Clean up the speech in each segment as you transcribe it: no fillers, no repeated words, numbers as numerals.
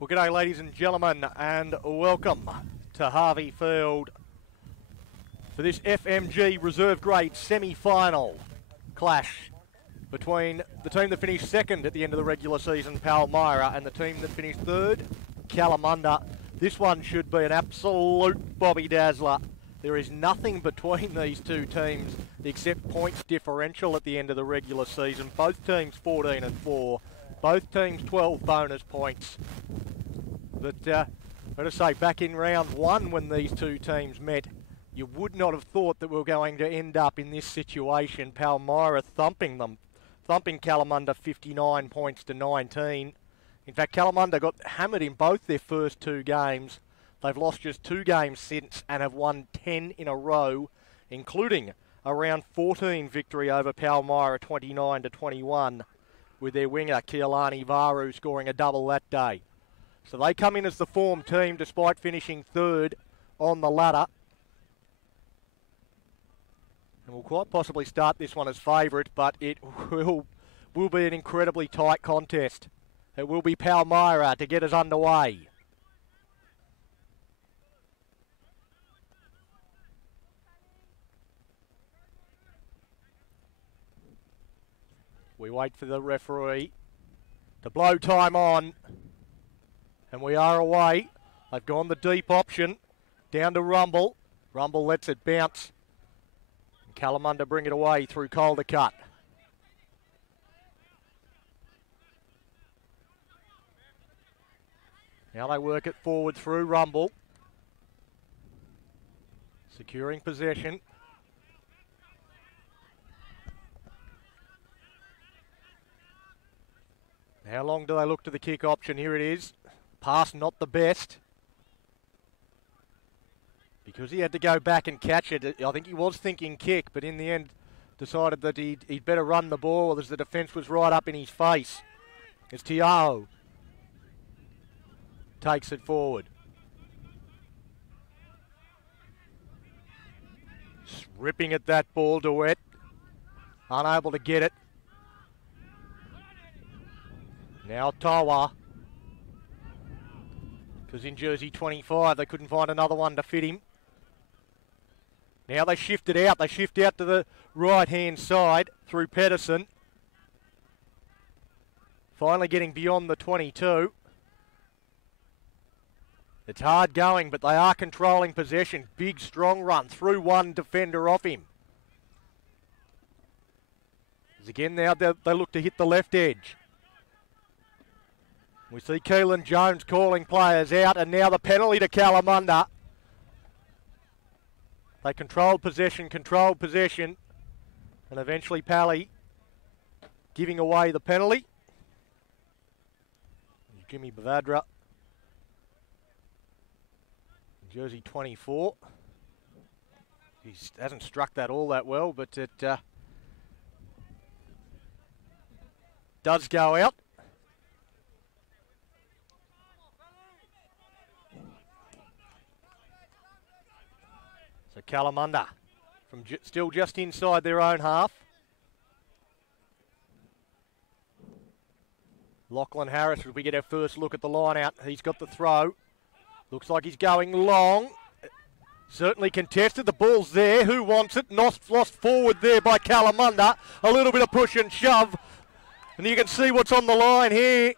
Well, g'day ladies and gentlemen, and welcome to Harvey Field for this FMG reserve grade semi-final clash between the team that finished second at the end of the regular season, Palmyra, and the team that finished third, Kalamunda. This one should be an absolute Bobby Dazzler. There is nothing between these two teams except points differential at the end of the regular season. Both teams 14 and 4. Both teams 12 bonus points. But I've got to say, back in round one when these two teams met, you would not have thought that we were going to end up in this situation. Palmyra thumping Kalamunda 59 points to 19. In fact, Kalamunda got hammered in both their first two games. They've lost just 2 games since and have won 10 in a row, including a round 14 victory over Palmyra 29 to 21, with their winger Kealani Varu scoring a double that day. So they come in as the form team despite finishing third on the ladder. And will quite possibly start this one as favourite, but it will be an incredibly tight contest. It will be Palmyra to get us underway. We wait for the referee to blow time on. And we are away. They've gone the deep option. Down to Rumble. Rumble lets it bounce. And Kalamunda bring it away through Caldercut. Now they work it forward through Rumble. Securing possession. How long do they look to the kick option? Here it is. Pass not the best. Because he had to go back and catch it. I think he was thinking kick, but in the end decided that he'd better run the ball as the defence was right up in his face. As Tiaho takes it forward. Ripping at that ball, DeWitt. Unable to get it. Now Tawa. Because in jersey 25 they couldn't find another one to fit him. Now they shift it out. They shift out to the right-hand side through Pedersen. Finally getting beyond the 22. It's hard going, but they are controlling possession. Big, strong run through one defender off him. As again now they look to hit the left edge. We see Keelan Jones calling players out, and now the penalty to Kalamunda. They controlled possession, and eventually Pally giving away the penalty. Jimmy Bavadra, jersey 24. He hasn't struck that all that well, but it does go out. So Kalamunda from still just inside their own half. Lachlan Harris, as we get our first look at the line out, he's got the throw. Looks like he's going long. Certainly contested. The ball's there. Who wants it? Lost forward there by Kalamunda. A little bit of push and shove. And you can see what's on the line here.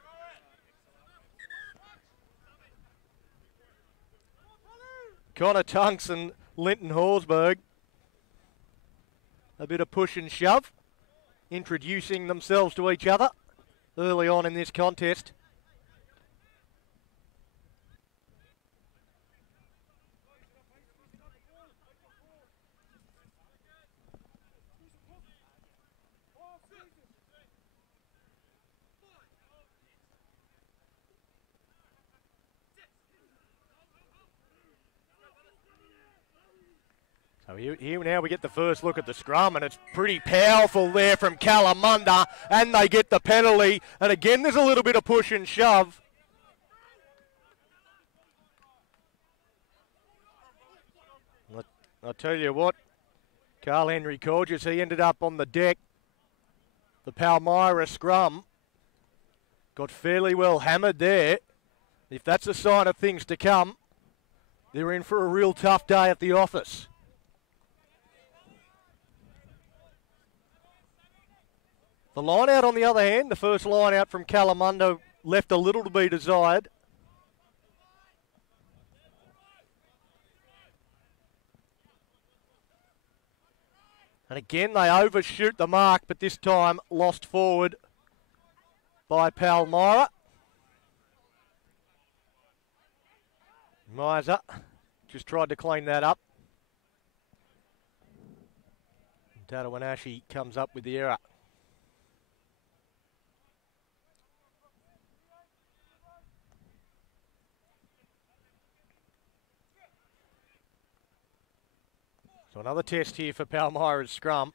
Connor Tunks and Linton Horsburgh. A bit of push and shove. Introducing themselves to each other early on in this contest. So here now we get the first look at the scrum, and it's pretty powerful there from Kalamunda, and they get the penalty. And again, there's a little bit of push and shove. I'll tell you what, Carl Henry Corges, he ended up on the deck. The Palmyra scrum got fairly well hammered there. If that's a sign of things to come, they're in for a real tough day at the office. The line out, on the other hand, the first line out from Kalamunda left a little to be desired. And again, they overshoot the mark, but this time lost forward by Palmyra. Miser just tried to clean that up. Dadawanashi comes up with the error. So another test here for Palmyra's scrum.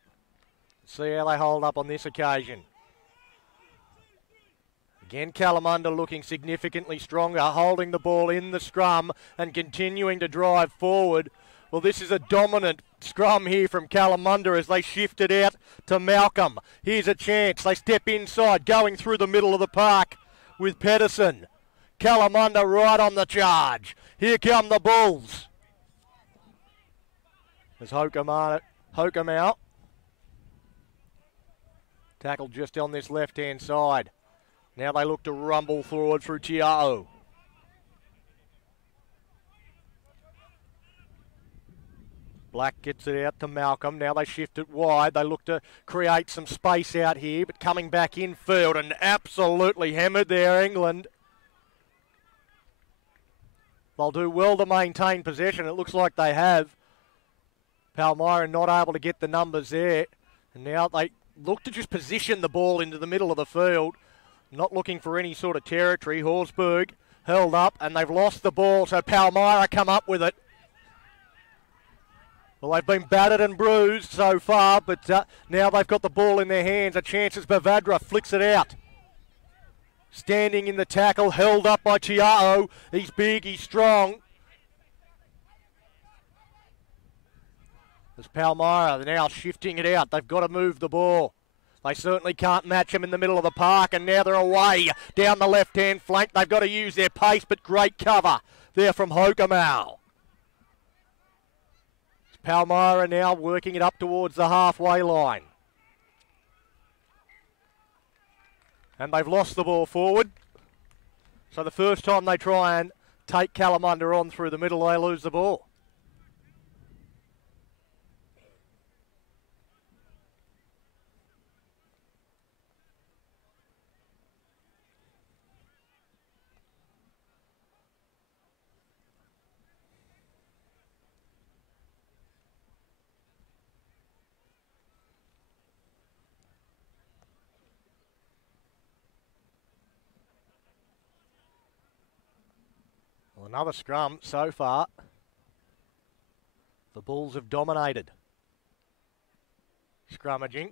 See how they hold up on this occasion. Again, Kalamunda looking significantly stronger, holding the ball in the scrum and continuing to drive forward. Well, this is a dominant scrum here from Kalamunda as they shift it out to Malcolm. Here's a chance. They step inside, going through the middle of the park with Pedersen. Kalamunda right on the charge. Here come the Bulls. There's Hokum out. Tackled just on this left-hand side. Now they look to rumble forward through Tiao. Black gets it out to Malcolm. Now they shift it wide. They look to create some space out here, but coming back in field and absolutely hammered there, England. They'll do well to maintain possession. It looks like they have. Palmyra not able to get the numbers there. And now they look to just position the ball into the middle of the field. Not looking for any sort of territory. Horsburgh held up and they've lost the ball, so Palmyra come up with it. Well, they've been battered and bruised so far, but now they've got the ball in their hands. A chance as Bavadra flicks it out. Standing in the tackle, held up by Tiao. He's big, he's strong. There's Palmyra, they're now shifting it out. They've got to move the ball. They certainly can't match him in the middle of the park, and now they're away down the left-hand flank. They've got to use their pace, but great cover there from Hokumau. Palmyra now working it up towards the halfway line. And they've lost the ball forward. So the first time they try and take Kalamunda on through the middle, they lose the ball. Another scrum so far. The Bulls have dominated. Scrummaging.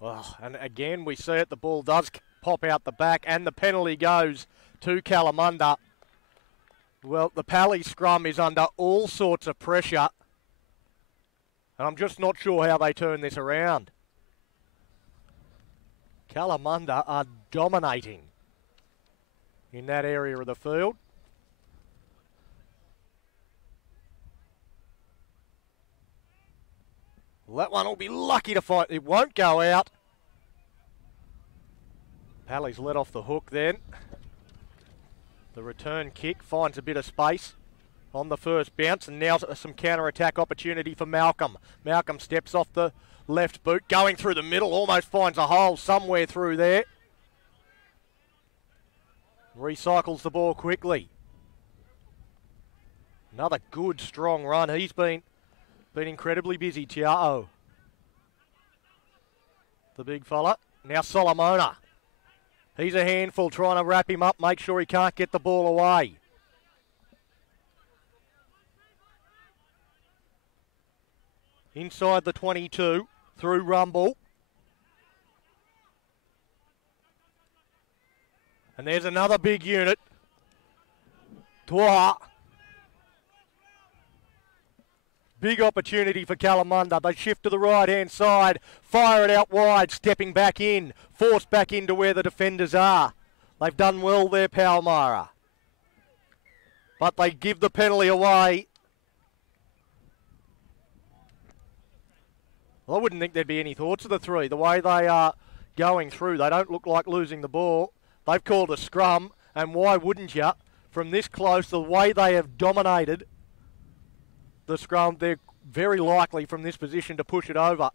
Oh, and again we see it, the ball does pop out the back and the penalty goes to Kalamunda. Well, the Pally scrum is under all sorts of pressure. And I'm just not sure how they turn this around. Kalamunda are dominating in that area of the field. Well, that one will be lucky to fight. It won't go out. Pally's let off the hook then. The return kick finds a bit of space on the first bounce, and now some counter-attack opportunity for Malcolm. Malcolm steps off the left boot, going through the middle, almost finds a hole somewhere through there. Recycles the ball quickly. Another good, strong run. He's been incredibly busy, Tiao. The big fella. Now Solomona. He's a handful, trying to wrap him up, make sure he can't get the ball away. Inside the 22, through Rumble. And there's another big unit. Twa. Big opportunity for Kalamunda. They shift to the right-hand side, fire it out wide, stepping back in, forced back into where the defenders are. They've done well there, Palmyra. But they give the penalty away. Well, I wouldn't think there'd be any thoughts of the three. The way they are going through, they don't look like losing the ball. They've called a scrum, and why wouldn't you? From this close, the way they have dominated the scrum, they're very likely from this position to push it over.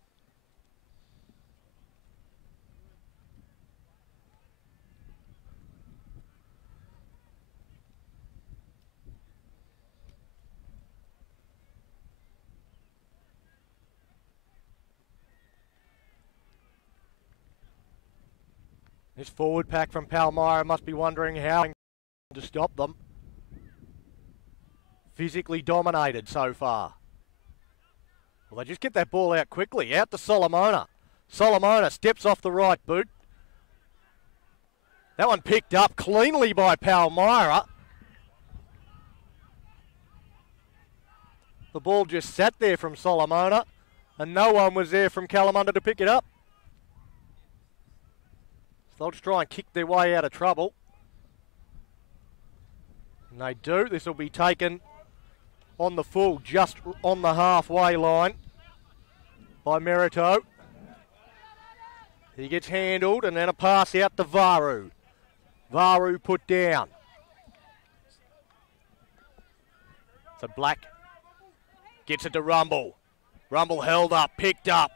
This forward pack from Palmyra must be wondering how to stop them. Physically dominated so far. Well, they just get that ball out quickly. Out to Solomona. Solomona steps off the right boot. That one picked up cleanly by Palmyra. The ball just sat there from Solomona, and no one was there from Kalamunda to pick it up. So they'll just try and kick their way out of trouble. And they do. This will be taken on the full, just on the halfway line by Merito. He gets handled, and then a pass out to Varu. Varu put down. So Black gets it to Rumble. Rumble held up, picked up.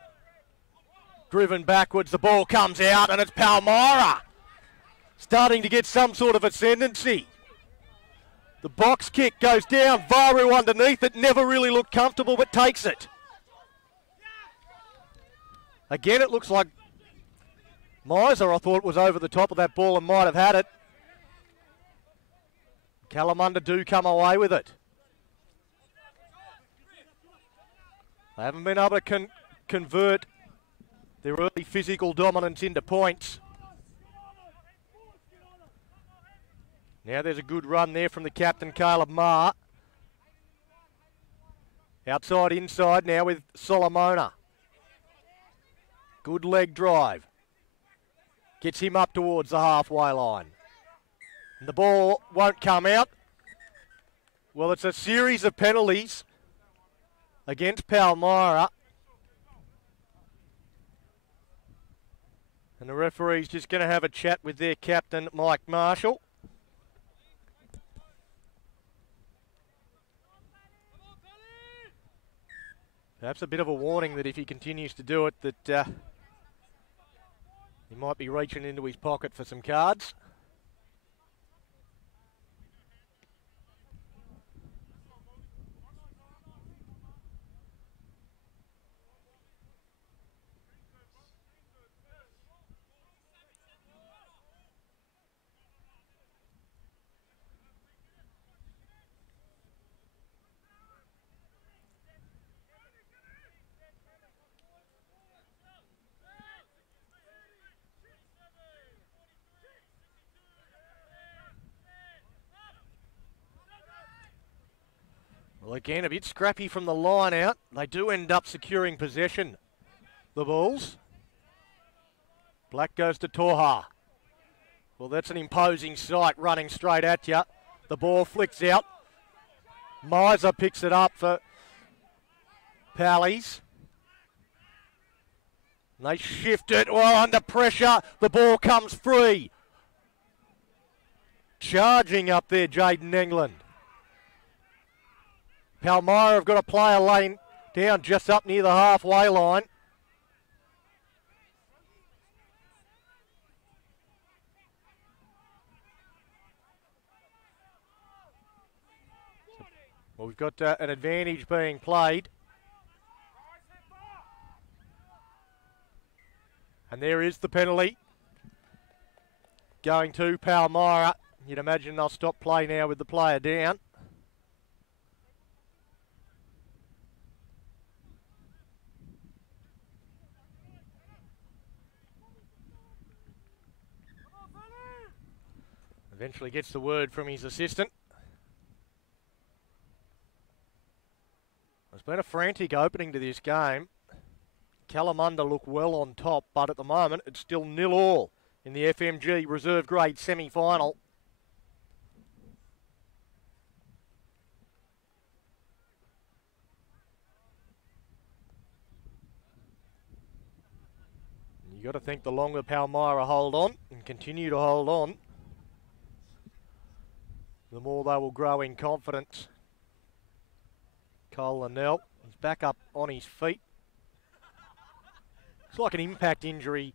Driven backwards, the ball comes out, and it's Palmyra starting to get some sort of ascendancy. The box kick goes down, Varu underneath it, never really looked comfortable, but takes it. Again, it looks like Miser, I thought, was over the top of that ball and might have had it. Kalamunda do come away with it. They haven't been able to convert their early physical dominance into points. Now there's a good run there from the captain, Caleb Marr. Outside, inside now with Solomona. Good leg drive. Gets him up towards the halfway line. And the ball won't come out. Well, it's a series of penalties against Palmyra. And the referee's just going to have a chat with their captain, Mike Marshall. Perhaps a bit of a warning that if he continues to do it, that he might be reaching into his pocket for some cards. Well, again, a bit scrappy from the line out. They do end up securing possession, the Bulls. Black goes to Toha. Well, that's an imposing sight running straight at you. The ball flicks out. Miser picks it up for Pallies. And they shift it. Well, under pressure, the ball comes free. Charging up there, Jaden England. Palmyra have got a player laying down just up near the halfway line. Well, we've got an advantage being played. And there is the penalty going to Palmyra. You'd imagine they'll stop play now with the player down. Eventually gets the word from his assistant. As been a frantic opening to this game. Kalamunda look well on top, but at the moment it's still 0-0 in the FMG reserve grade semi-final. You've got to think the longer Palmyra hold on and continue to hold on, the more they will grow in confidence. Cole Linnell is back up on his feet. It's like an impact injury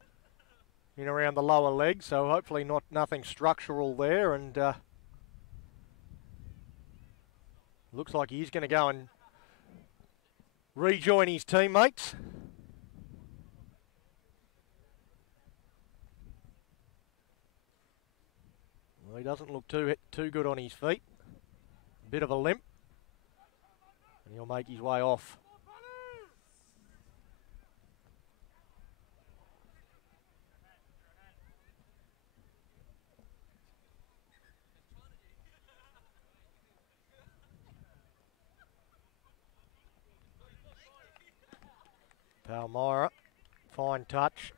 in around the lower leg, so hopefully nothing structural there, and looks like he's going to go and rejoin his teammates. Well, he doesn't look too good on his feet. A bit of a limp, and he'll make his way off. Palmyra, fine touch.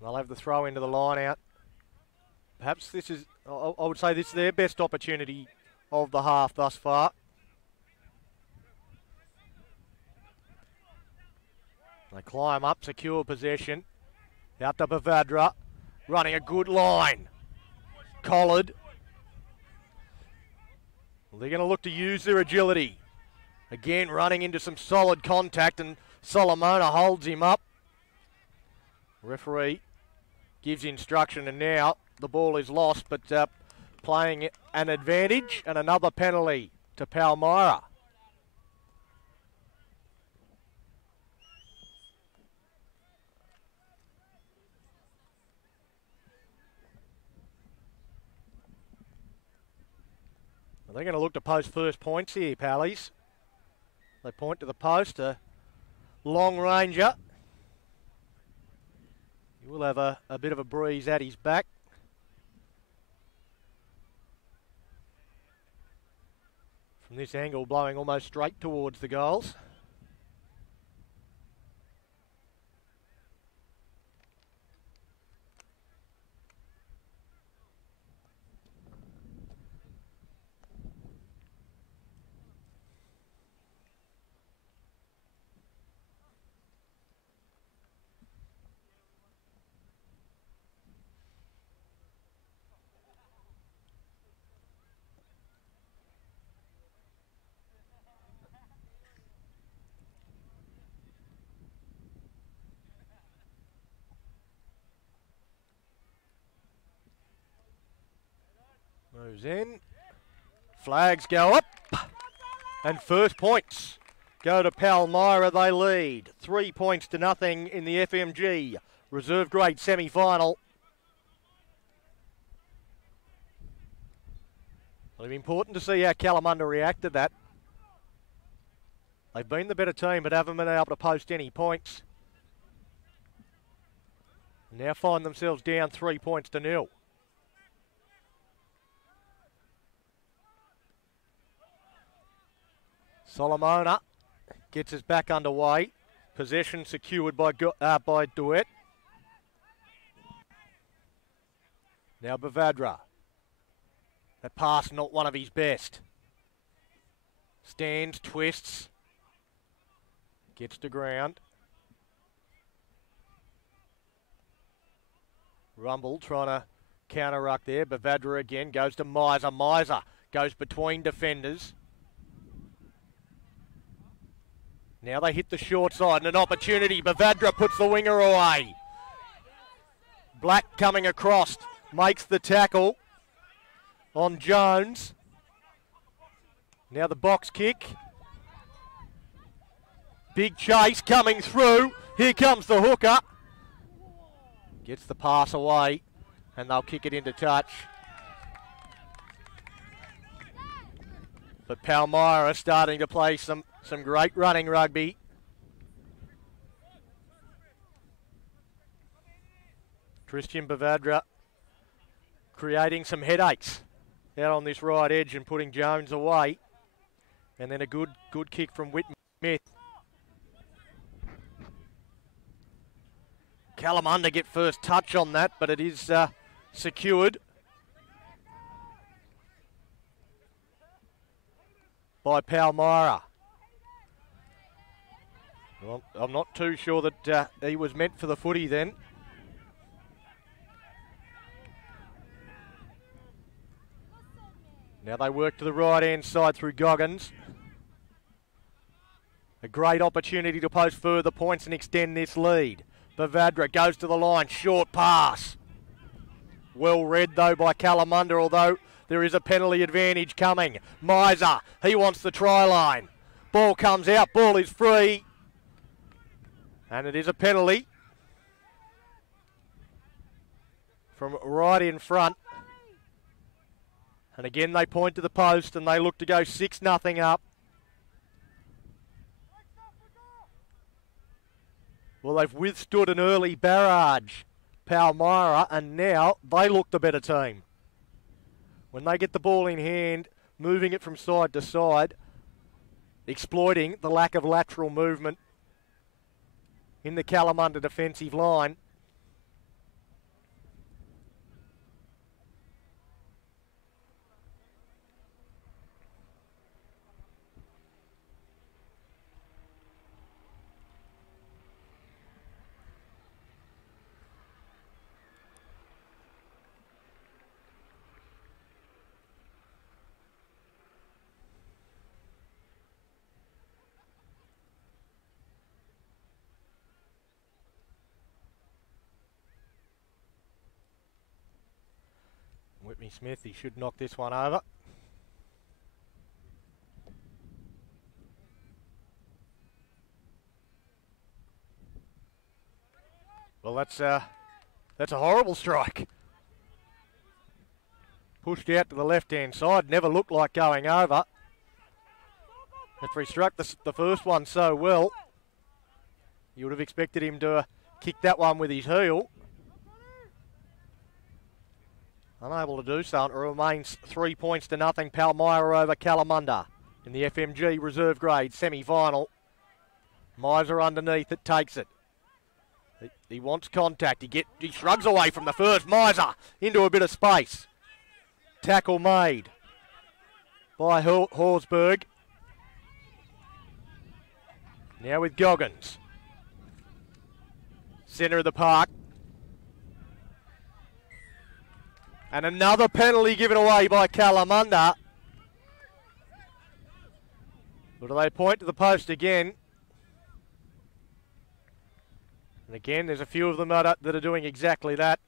They'll have the throw into the line out. Perhaps this is, I would say this is their best opportunity of the half thus far. They climb up, secure possession. Out to Bavadra, running a good line. Collard. Well, they're going to look to use their agility. Again, running into some solid contact, and Solomona holds him up. Referee gives instruction, and now the ball is lost, but playing an advantage, and another penalty to Palmyra. They're going to look to post first points here, Pallies. They point to the post, a long ranger. He will have a bit of a breeze at his back. From this angle, blowing almost straight towards the goals. Moves in. Flags go up. And first points go to Palmyra. They lead 3 points to nothing in the FMG reserve grade semi-final. It'll be important to see how Kalamunda react to that. They've been the better team, but haven't been able to post any points. Now find themselves down 3 points to 0. Solomona gets us back underway. Possession secured by Duet. Now Bavadra. That pass not one of his best. Stands, twists. Gets to ground. Rumble trying to counter-ruck there. Bavadra again goes to Miser. Miser goes between defenders. Now they hit the short side and an opportunity. Bavadra puts the winger away. Black coming across, makes the tackle on Jones. Now the box kick. Big chase coming through. Here comes the hooker. Gets the pass away and they'll kick it into touch. But Palmyra starting to play some great running rugby. Christian Bavadra creating some headaches out on this right edge and putting Jones away. And then a good kick from Whitmore. Kalamunda get first touch on that, but it is secured by Palmyra. Well, I'm not too sure that he was meant for the footy then. Now they work to the right-hand side through Goggins. A great opportunity to post further points and extend this lead. Bavadra goes to the line, short pass. Well read though by Kalamunda, although there is a penalty advantage coming. Miser, he wants the try line. Ball comes out, ball is free. And it is a penalty from right in front. And again they point to the post and they look to go 6-0 up. Well, they've withstood an early barrage, Palmyra, and now they look the better team. When they get the ball in hand, moving it from side to side, exploiting the lack of lateral movement in the Kalamunda defensive line. Whitney Smith, he should knock this one over. Well, that's a horrible strike. Pushed out to the left-hand side, never looked like going over. After he struck the first one so well, you would have expected him to kick that one with his heel. Unable to do so, and it remains 3 points to nothing. Palmyra over Kalamunda in the FMG reserve grade semi-final. Miser underneath it, takes it. He wants contact. He shrugs away from the first. Miser into a bit of space. Tackle made by Horsburgh. Now with Goggins. Centre of the park. And another penalty given away by Kalamunda. But do they point to the post again? And again, there's a few of them that are doing exactly that.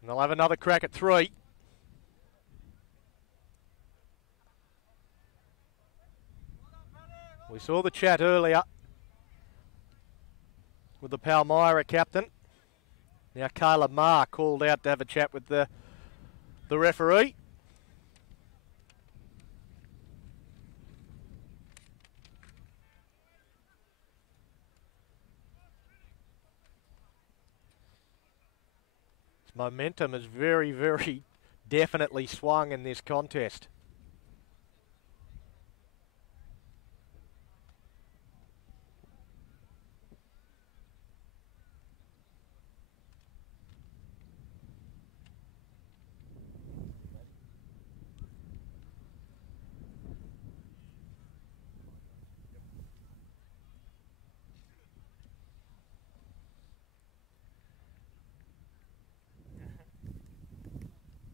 And they'll have another crack at 3. We saw the chat earlier with the Palmyra captain. Now Kayla Marr called out to have a chat with the referee. Momentum has very, very definitely swung in this contest.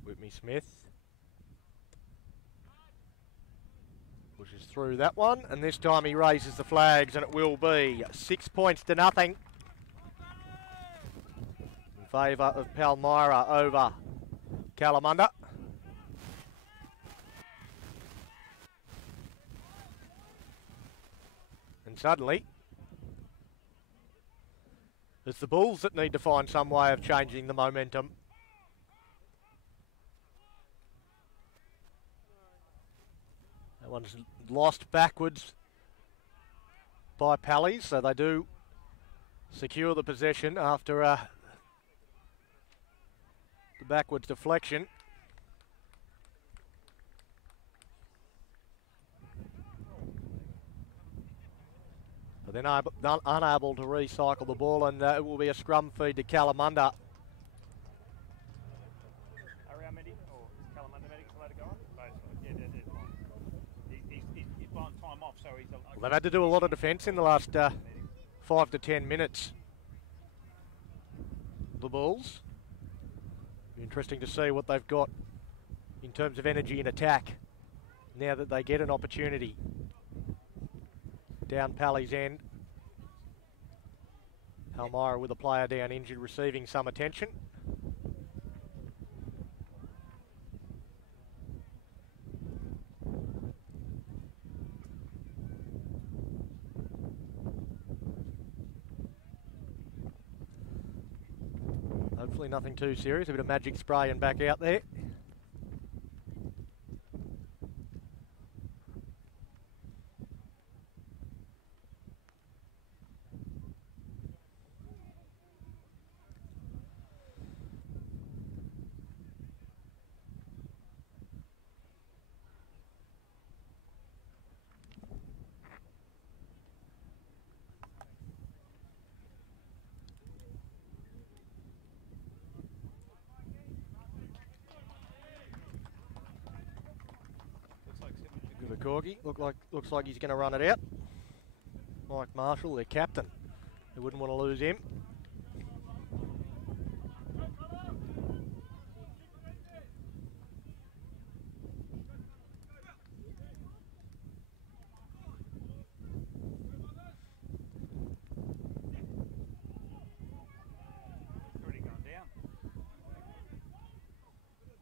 Whitney Smith pushes through that one, and this time he raises the flags, and it will be 6 points to nothing in favour of Palmyra over Kalamunda. And suddenly it's the Bulls that need to find some way of changing the momentum. That one's lost backwards by Pally, so they do secure the possession after the backwards deflection. But they're unable to recycle the ball, and it will be a scrum feed to Kalamunda. RWA medic or Kalamunda medic allowed to go on? Yeah, they're fine. He's buying time off, so he's... Well, they've had to do a lot of defence in the last 5 to 10 minutes. The Bulls. Interesting to see what they've got in terms of energy and attack now that they get an opportunity. Down Pally's end. Palmyra with a player down injured, receiving some attention. Hopefully nothing too serious, a bit of magic spray and back out there. Good Corgi. Looks like he's going to run it out. Mike Marshall, their captain. They wouldn't want to lose him.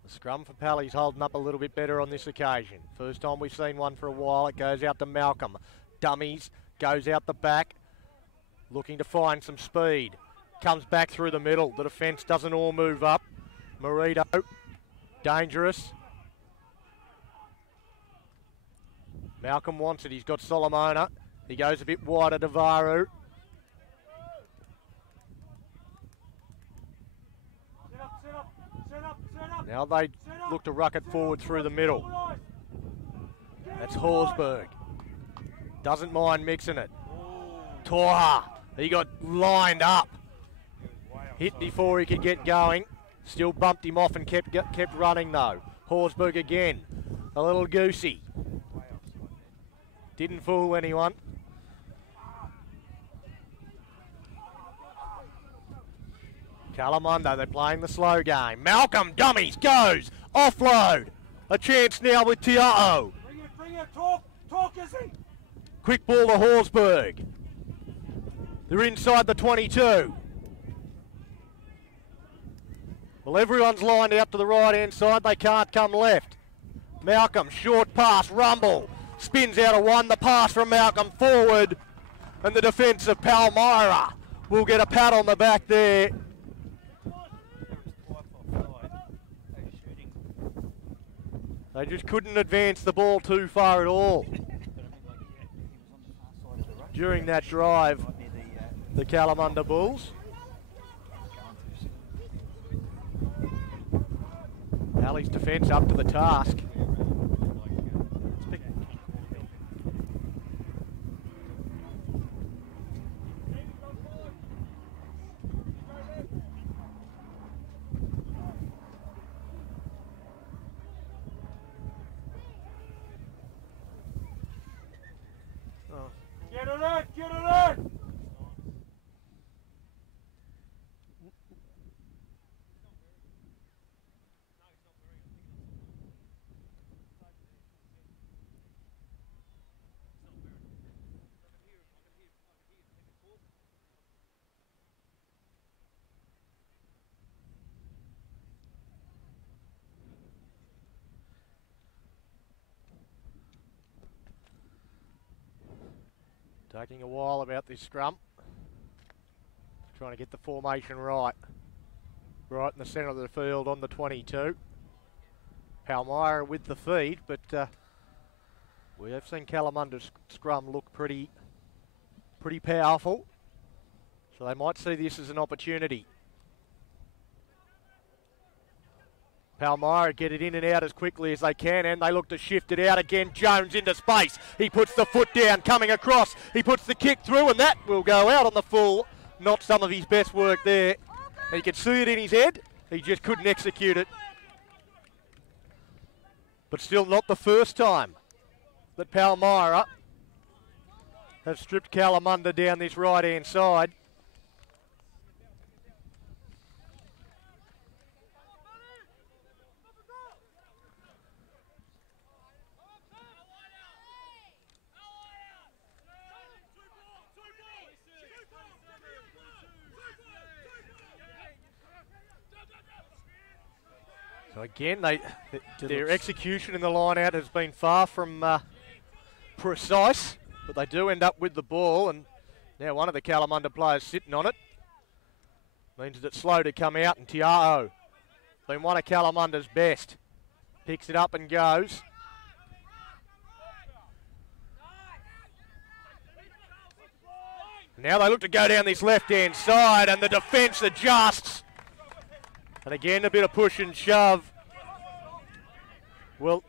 The scrum for Pally's holding up a little bit better on this occasion. First time we've seen one for a while. It goes out to Malcolm. Dummies, goes out the back, looking to find some speed. Comes back through the middle. The defence doesn't all move up. Marito, dangerous. Malcolm wants it. He's got Solomona. He goes a bit wider to Varu. Now they look to ruck it forward through the middle. That's Horsburgh. Doesn't mind mixing it. Toha, he got lined up. Hit before he could get going. Still bumped him off and kept running though. Horsburgh again. A little goosey. Didn't fool anyone. Kalamunda, they're playing the slow game. Malcolm, dummies, goes. Offload. A chance now with Tia'o. Bring it, talk, isn't? Quick ball to Horsburgh. They're inside the 22. Well, everyone's lined out to the right-hand side. They can't come left. Malcolm, short pass, rumble. Spins out of one. The pass from Malcolm forward. And the defence of Palmyra will get a pat on the back there. They just couldn't advance the ball too far at all. During that drive, the Kalamunda Bulls. Ali's defence up to the task. Get it in! Taking a while about this scrum. Trying to get the formation right. Right in the centre of the field on the 22. Palmyra with the feed, but we have seen Kalamunda's scrum look pretty powerful. So they might see this as an opportunity. Palmyra get it in and out as quickly as they can, and they look to shift it out again. Jones into space. He puts the foot down, coming across. He puts the kick through, and that will go out on the full. Not some of his best work there. You can see it in his head. He just couldn't execute it. But still not the first time that Palmyra have stripped Kalamunda down this right-hand side. So again, their execution in the line-out has been far from precise, but they do end up with the ball, and now one of the Kalamunda players sitting on it. Means that it's slow to come out, and Tiaho, been one of Kalamunda's best, picks it up and goes. Now they look to go down this left-hand side, and the defence adjusts. And again, a bit of push and shove. Well,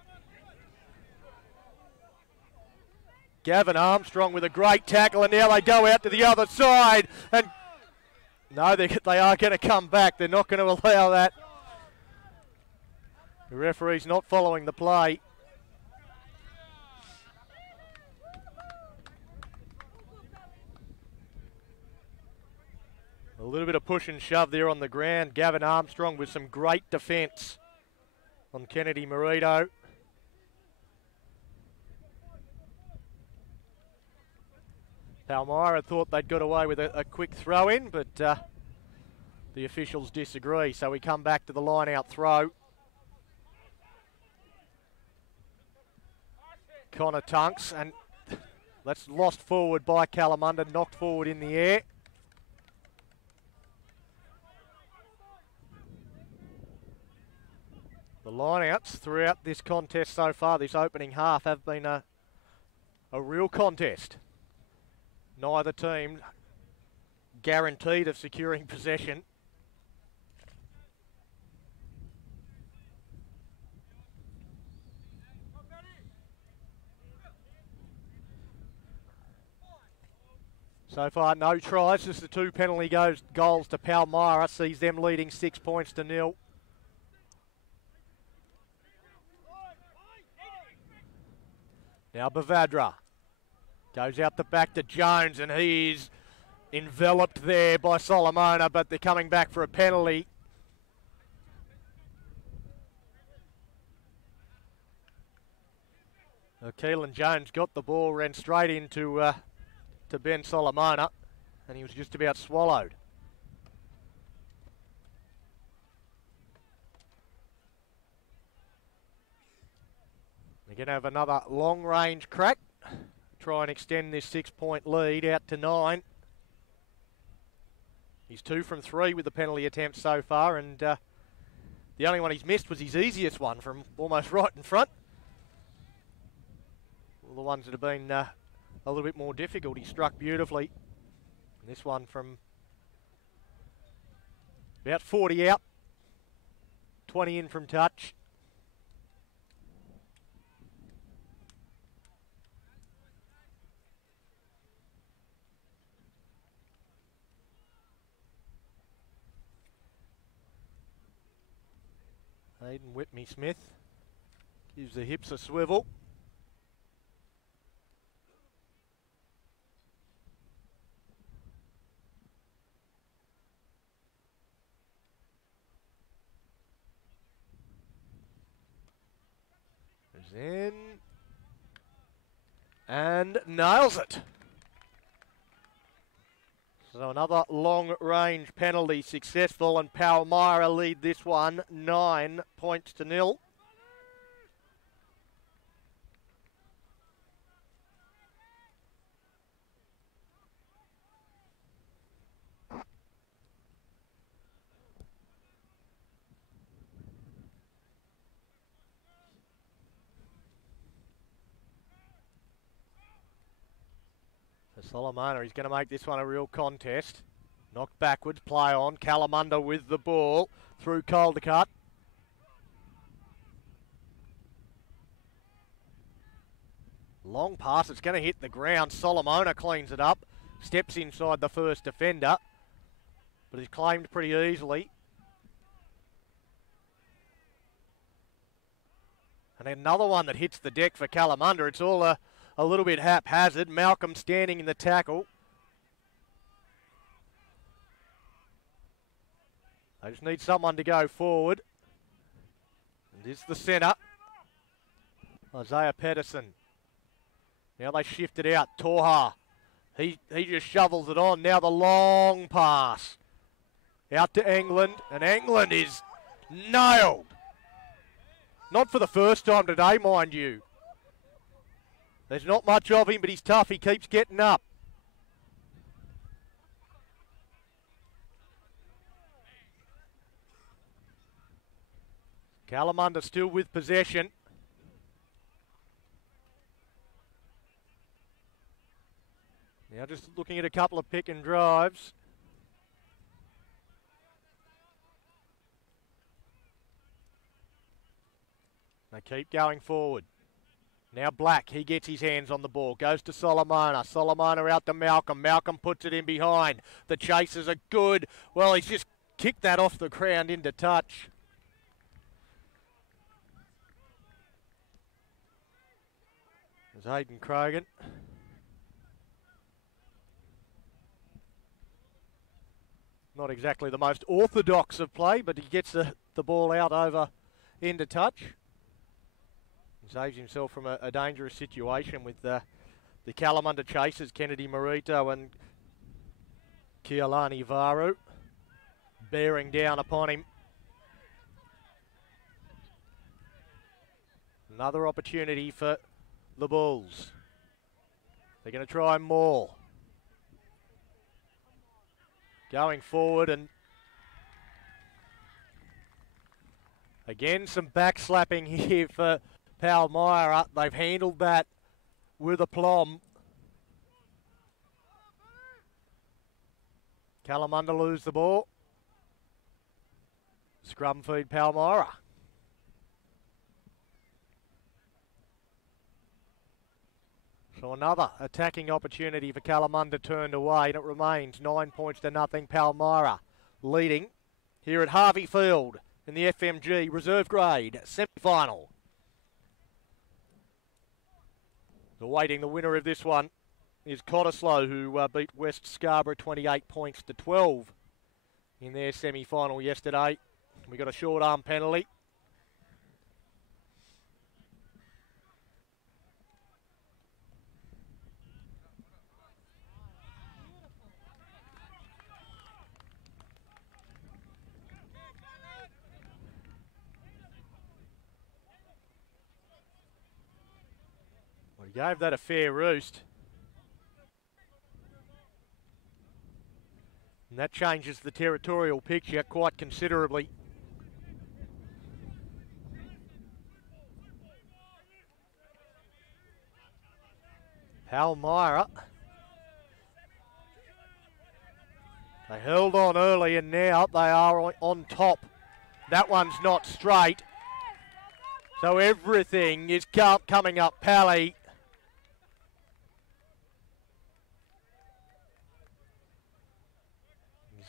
Gavin Armstrong with a great tackle, and now they go out to the other side. And no, they are going to come back. They're not going to allow that. The referee's not following the play. A little bit of push and shove there on the ground. Gavin Armstrong with some great defence on Kennedy Morito. Palmyra thought they'd got away with a quick throw in, but the officials disagree. So we come back to the line out throw. Connor Tunks, and that's lost forward by Kalamunda, knocked forward in the air. The lineouts throughout this contest so far, this opening half, have been a real contest. Neither team guaranteed of securing possession. So far, no tries, just the 2 penalty goals to Palmyra, sees them leading 6 points to 0. Now Bavadra goes out the back to Jones, and he's enveloped there by Solomona, but they're coming back for a penalty. Keelan Jones got the ball, ran straight into to Ben Solomona, and he was just about swallowed. They're going to have another long-range crack, try and extend this 6-point lead out to 9. He's 2 from 3 with the penalty attempts so far, and the only one he's missed was his easiest one from almost right in front. All the ones that have been a little bit more difficult, he struck beautifully. And this one from about 40 out, 20 in from touch. Hayden Whitney-Smith gives the hips a swivel. Goes in and nails it. So another long-range penalty successful, and Palmyra lead this one 9 points to 0. Solomona, he's going to make this one a real contest. Knocked backwards, play on. Kalamunda with the ball through Caldecott. Long pass, it's going to hit the ground. Solomona cleans it up, steps inside the first defender, but is claimed pretty easily. And another one that hits the deck for Kalamunda. It's all a little bit haphazard. Malcolm standing in the tackle. They just need someone to go forward. And this is the centre. Isaiah Pedersen. Now they shift it out. Toha. He just shovels it on. Now the long pass. Out to England. And England is nailed. Not for the first time today, mind you. There's not much of him, but he's tough. He keeps getting up. Kalamunda still with possession. Now just looking at a couple of pick and drives. They keep going forward. Now Black, he gets his hands on the ball. Goes to Solomona. Solomona out to Malcolm. Malcolm puts it in behind. The chasers are good. Well, he's just kicked that off the ground into touch. There's Hayden Krogan. Not exactly the most orthodox of play, but he gets the ball out over into touch. Saves himself from a dangerous situation with the Kalamunda chasers, Kennedy Marito and Kialani Varu, bearing down upon him. Another opportunity for the Bulls. They're going to try more. Going forward, and again some backslapping here for Palmyra. They've handled that with aplomb. Kalamunda lose the ball. Scrum feed Palmyra. So another attacking opportunity for Kalamunda turned away, and it remains 9 points to nothing. Palmyra leading here at Harvey Field in the FMG Reserve Grade semi-final. Awaiting the winner of this one is Cottesloe, who beat West Scarborough 28 points to 12 in their semi-final yesterday. We got a short arm penalty. He gave that a fair roost. And that changes the territorial picture quite considerably. Palmyra. They held on early and now they are on top. That one's not straight. So everything is coming up Pally.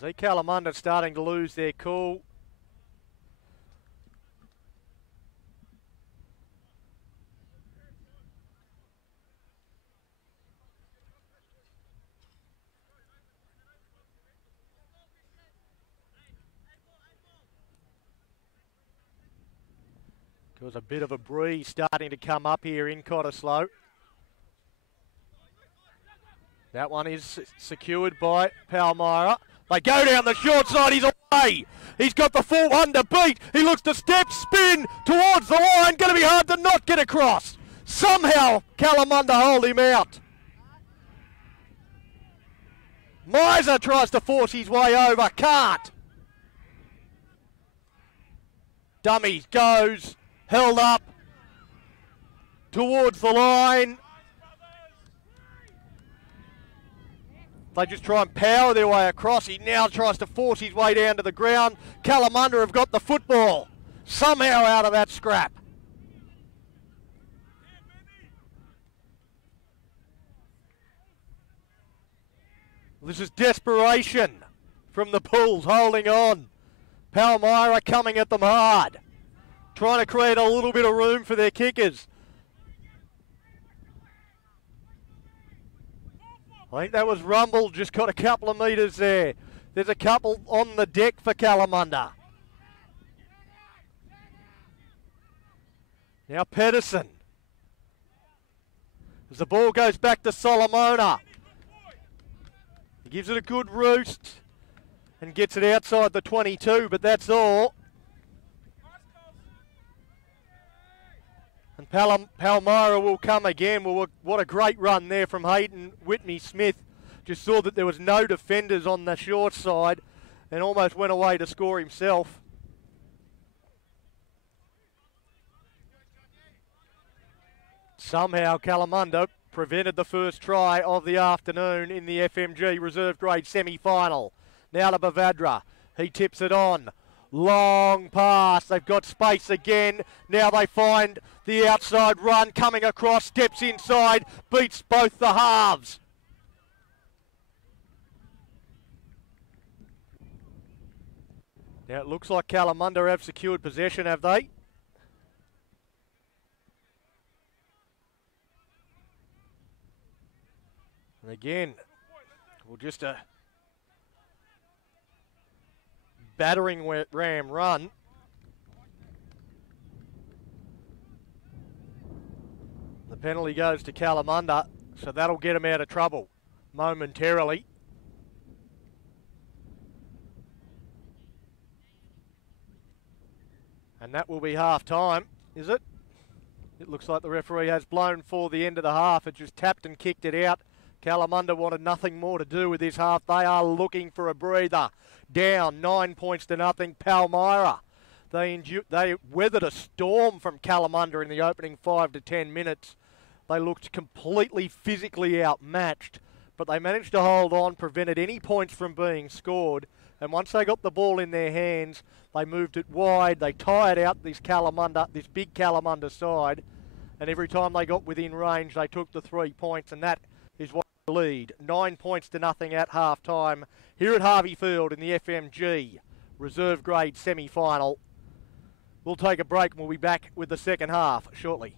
See Kalamunda starting to lose their cool. There's a bit of a breeze starting to come up here in Cottesloe. That one is secured by Palmyra. They go down the short side, he's away. He's got the full one to beat. He looks to step, spin towards the line. Going to be hard to not get across. Somehow, Kalamunda hold him out. Miser tries to force his way over, can't. Dummies goes, held up towards the line. They just try and power their way across. He now tries to force his way down to the ground. Kalamunda have got the football somehow out of that scrap. This is desperation from the Bulls holding on. Palmyra coming at them hard, trying to create a little bit of room for their kickers. I think that was Rumble, just got a couple of metres there. There's a couple on the deck for Kalamunda. Now Pedersen. As the ball goes back to Solomona. He gives it a good roost and gets it outside the 22, but that's all. And Palmyra will come again. Well, what a great run there from Hayden Whitney-Smith. Just saw that there was no defenders on the short side and almost went away to score himself. Somehow Kalamunda prevented the first try of the afternoon in the FMG reserve grade semi-final. Now to Bavadra. He tips it on. Long pass. They've got space again. Now they find the outside run coming across. Steps inside. Beats both the halves. Now it looks like Kalamunda have secured possession, have they? And again, just a battering ram run. The penalty goes to Kalamunda, so that'll get him out of trouble momentarily. And that will be half time, is it? It looks like the referee has blown for the end of the half. It just tapped and kicked it out. Kalamunda wanted nothing more to do with this half. They are looking for a breather. Down 9 points to nothing. Palmyra. They weathered a storm from Kalamunda in the opening 5 to 10 minutes. They looked completely physically outmatched, but they managed to hold on, prevented any points from being scored. And once they got the ball in their hands, they moved it wide. They tired out this big Kalamunda side. And every time they got within range, they took the 3 points, and that is what the lead. 9 points to nothing at half time here at Harvey Field in the FMG reserve grade semi-final. We'll take a break and we'll be back with the second half shortly.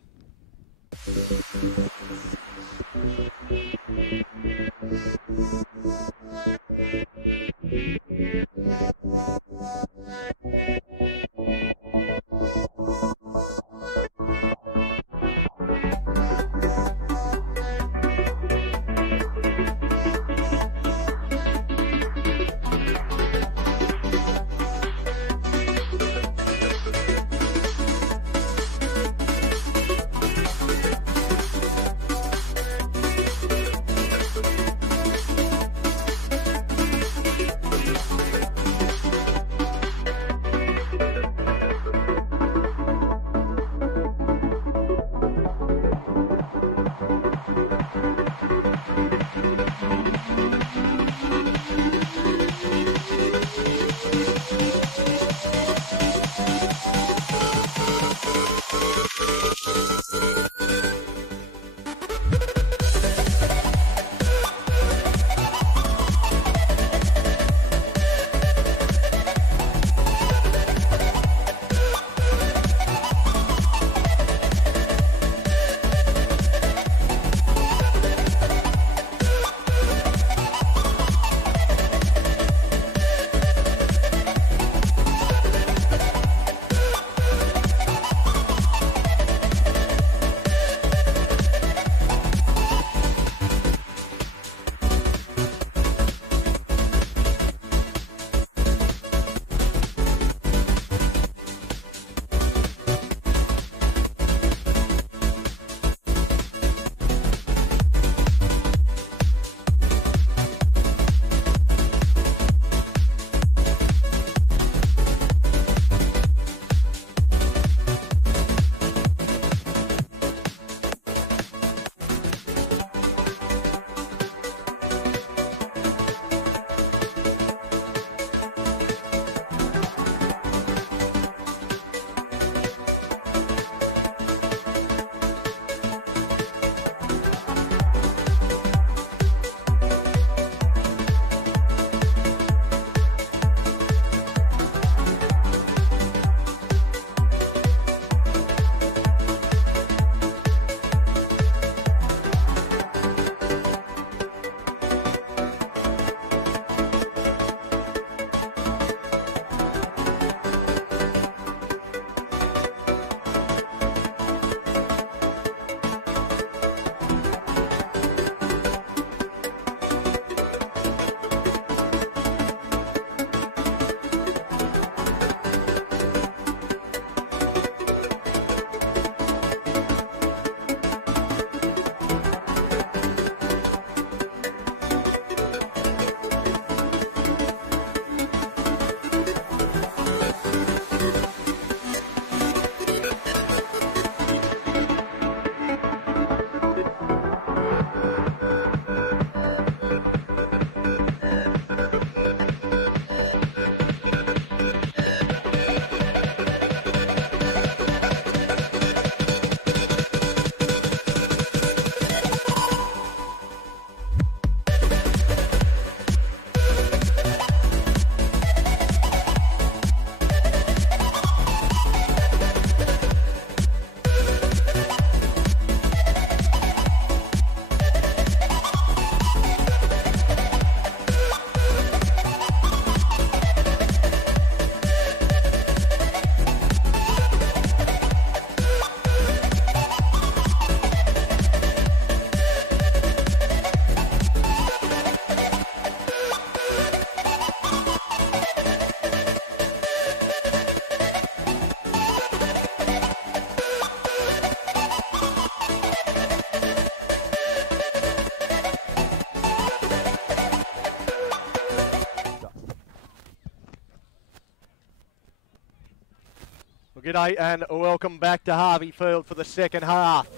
G'day and welcome back to Harvey Field for the second half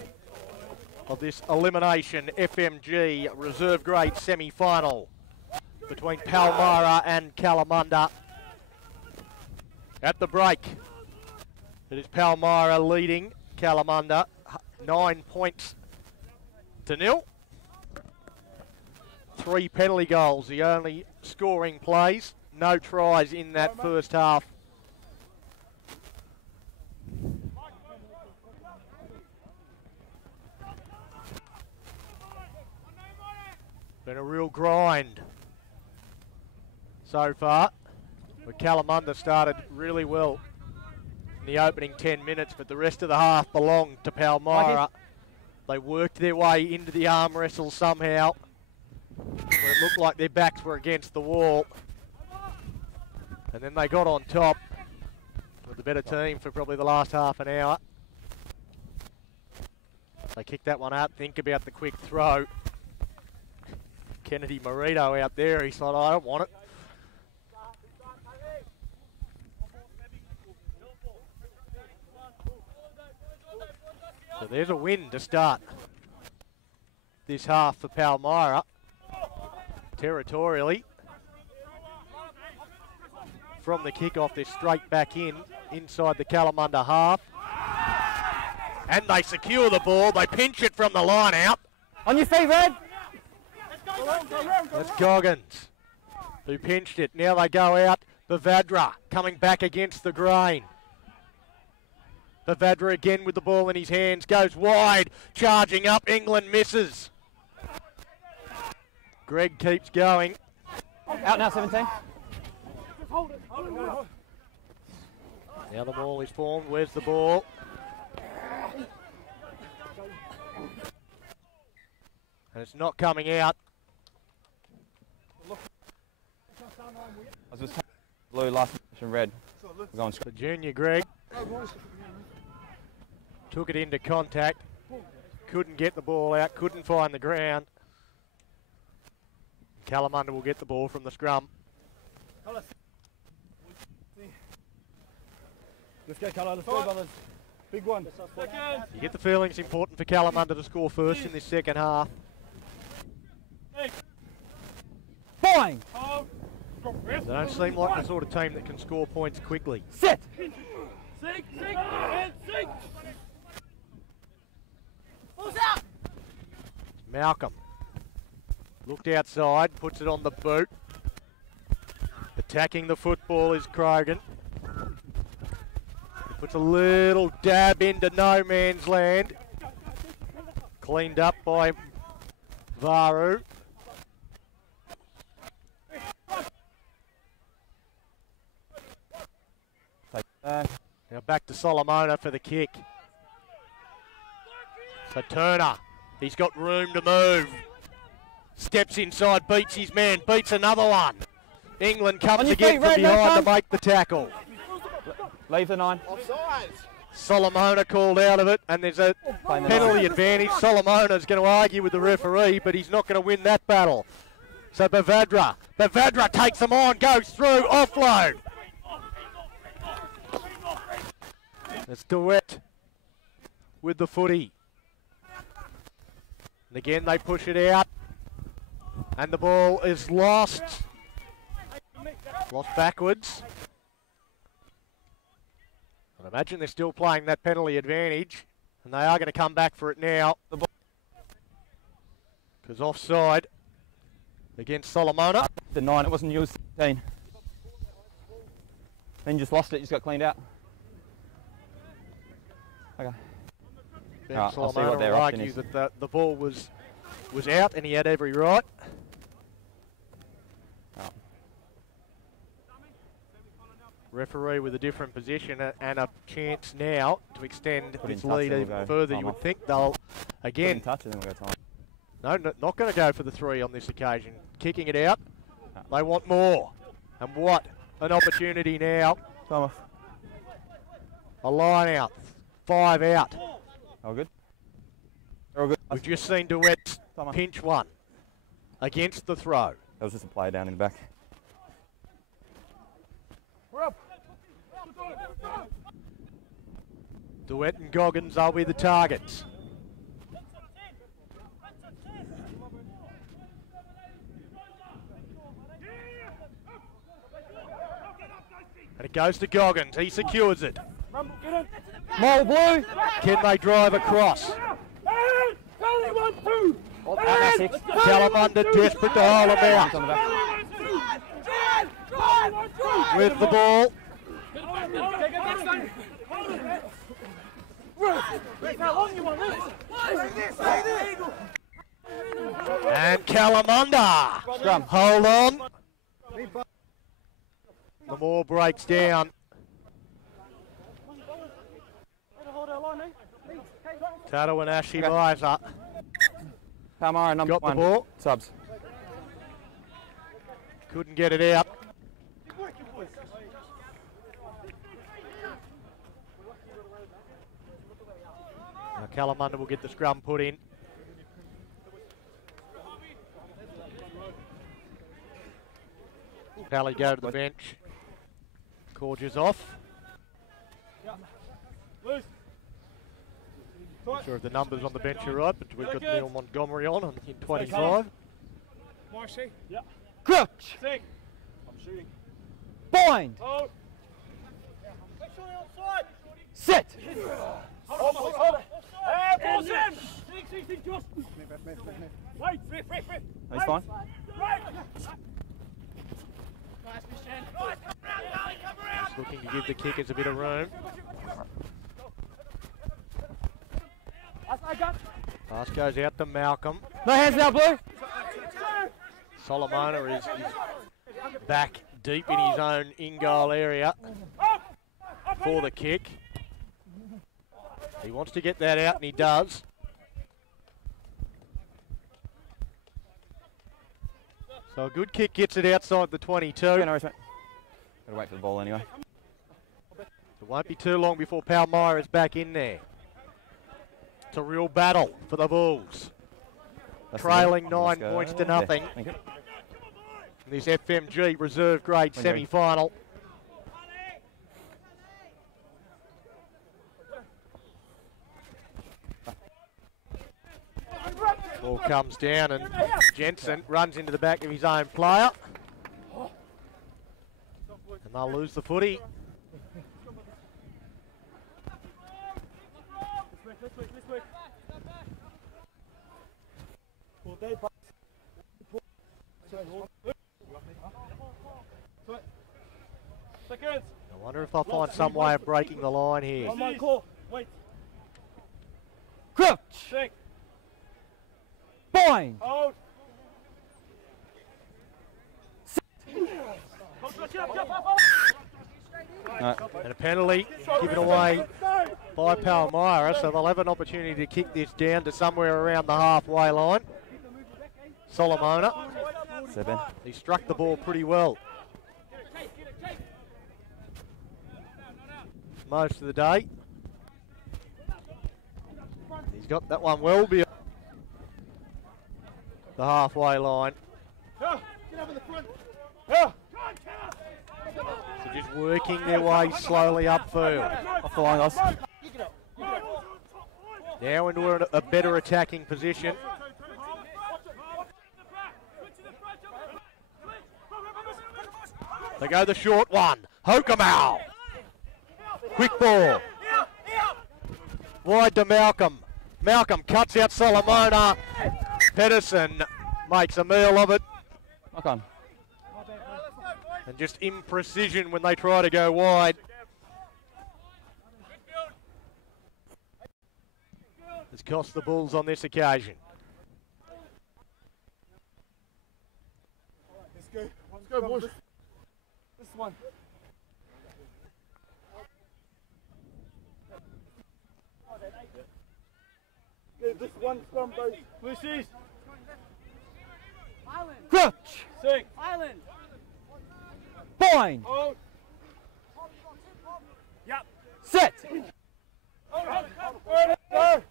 of this elimination FMG reserve grade semi-final between Palmyra and Kalamunda. At the break, it is Palmyra leading Kalamunda 9 points to 0. 3 penalty goals, the only scoring plays. No tries in that first half. Been a real grind so far. But Kalamunda started really well in the opening 10 minutes, but the rest of the half belonged to Palmyra. They worked their way into the arm wrestle somehow, where it looked like their backs were against the wall. And then they got on top with the better team for probably the last half an hour. They kicked that one out. Think about the quick throw. Kennedy Morito out there. He's like, I don't want it. So there's a win to start this half for Palmyra. Territorially. From the kickoff, they're straight back inside the Kalamunda half. And they secure the ball. They pinch it from the line out. On your feet, Red. That's Goggins who pinched it. Now they go out. Bavadra coming back against the grain. Bavadra again with the ball in his hands. Goes wide. Charging up. England misses. Greg keeps going. Out now, 17. Now the ball is formed. Where's the ball? And it's not coming out. I was just blue last position, red. We're going The junior Greg took it into contact. Couldn't get the ball out. Couldn't find the ground. Kalamunda will get the ball from the scrum. Let's go, Colour. Let's go, brothers. Big one. You get the feeling it's important for Kalamunda to score first in this second half. Boing! They don't seem like the sort of team that can score points quickly. Sit! Sink, and sink! Balls out! Malcolm looked outside, puts it on the boot. Attacking the football is Krogan. He puts a little dab into no man's land. Cleaned up by Varu. Now back to Solomona for the kick. So Turner, he's got room to move. Steps inside, beats his man, beats another one. England comes again from behind to make the tackle. Leave the 9. Solomona called out of it, and there's a penalty advantage. Solomona's going to argue with the referee, but he's not going to win that battle. So Bavadra takes them on, goes through, offload. It's DeWitt with the footy. And again they push it out. And the ball is lost. Lost backwards. I imagine they're still playing that penalty advantage. And they are going to come back for it now. Because offside against Solomona. The 9, it wasn't yours, 17. Then you just lost it, just got cleaned out. Okay. Ben Right, I'll see Solomona what their will option argue is. that the ball was out and he had every right. Oh. Referee with a different position and a chance now to extend Put in its touch lead and we'll even go further. time You would off. think they'll, Put in again, touch and then we'll go time. no, not going to go for the 3 on this occasion. Kicking it out. No. They want more. And what an opportunity now. Time off. A line out. 5 out. All good? All good. We've just seen DeWitt Time off. pinch one against the throw. That was just a play down in the back. We're up. Duet and Goggins, they'll be the targets. And it goes to Goggins, he secures it. Mole blue. Can they drive across? Kalamunda desperate to hold them out. With the ball. And Kalamunda. Hold on. The ball breaks down. Tato and Ashi buys up. Palmyra number Got one. the ball. Subs. Couldn't get it out. Now Kalamunda will get the scrum put in. Pally go to the bench. Corges off. Not sure if the numbers on the bench are right, but we've got Neil Montgomery on in 25. Yeah. Crouch. I'm shooting. Bind. Hold. Sit. Hold it. Ball's in. Sing, just. Wait. He's fine. Just looking to give the kickers a bit of room. Pass goes out to Malcolm. No hands now, blue. Solomona is back deep in his own in-goal area for the kick. He wants to get that out, and he does. So a good kick gets it outside the 22. Yeah, no worries, mate. Gotta wait for the ball anyway. It won't be too long before Palmyra is back in there. It's a real battle for the Bulls. That's Trailing the 9 points to nothing. Yeah, thank you. In this FMG reserve grade semi-final. Ball comes down and Jensen runs into the back of his own player. And they'll lose the footy. I wonder if they'll find some way of breaking the line here. On my call. Wait. Crouch. Sing. Bind. Hold. No. And a penalty given away by Palmyra, so they'll have an opportunity to kick this down to somewhere around the halfway line. Solomona, Step in. he struck the ball pretty well most of the day. He's got that one well beyond the halfway line. Get up in the front. So just working their way slowly upfield. Off the line, guys. Now into a better attacking position. They go the short one. Hokamau. Quick ball. Wide to Malcolm. Malcolm cuts out Solomona. Pedersen makes a meal of it. Knock on. And just imprecision when they try to go wide. It's cost the Bulls on this occasion. Let's go, boys. This one. Okay, this one scrum, boys. Lucy's. Crouch. Sing. Island. Bind. Hold. Yep. Sit. Go.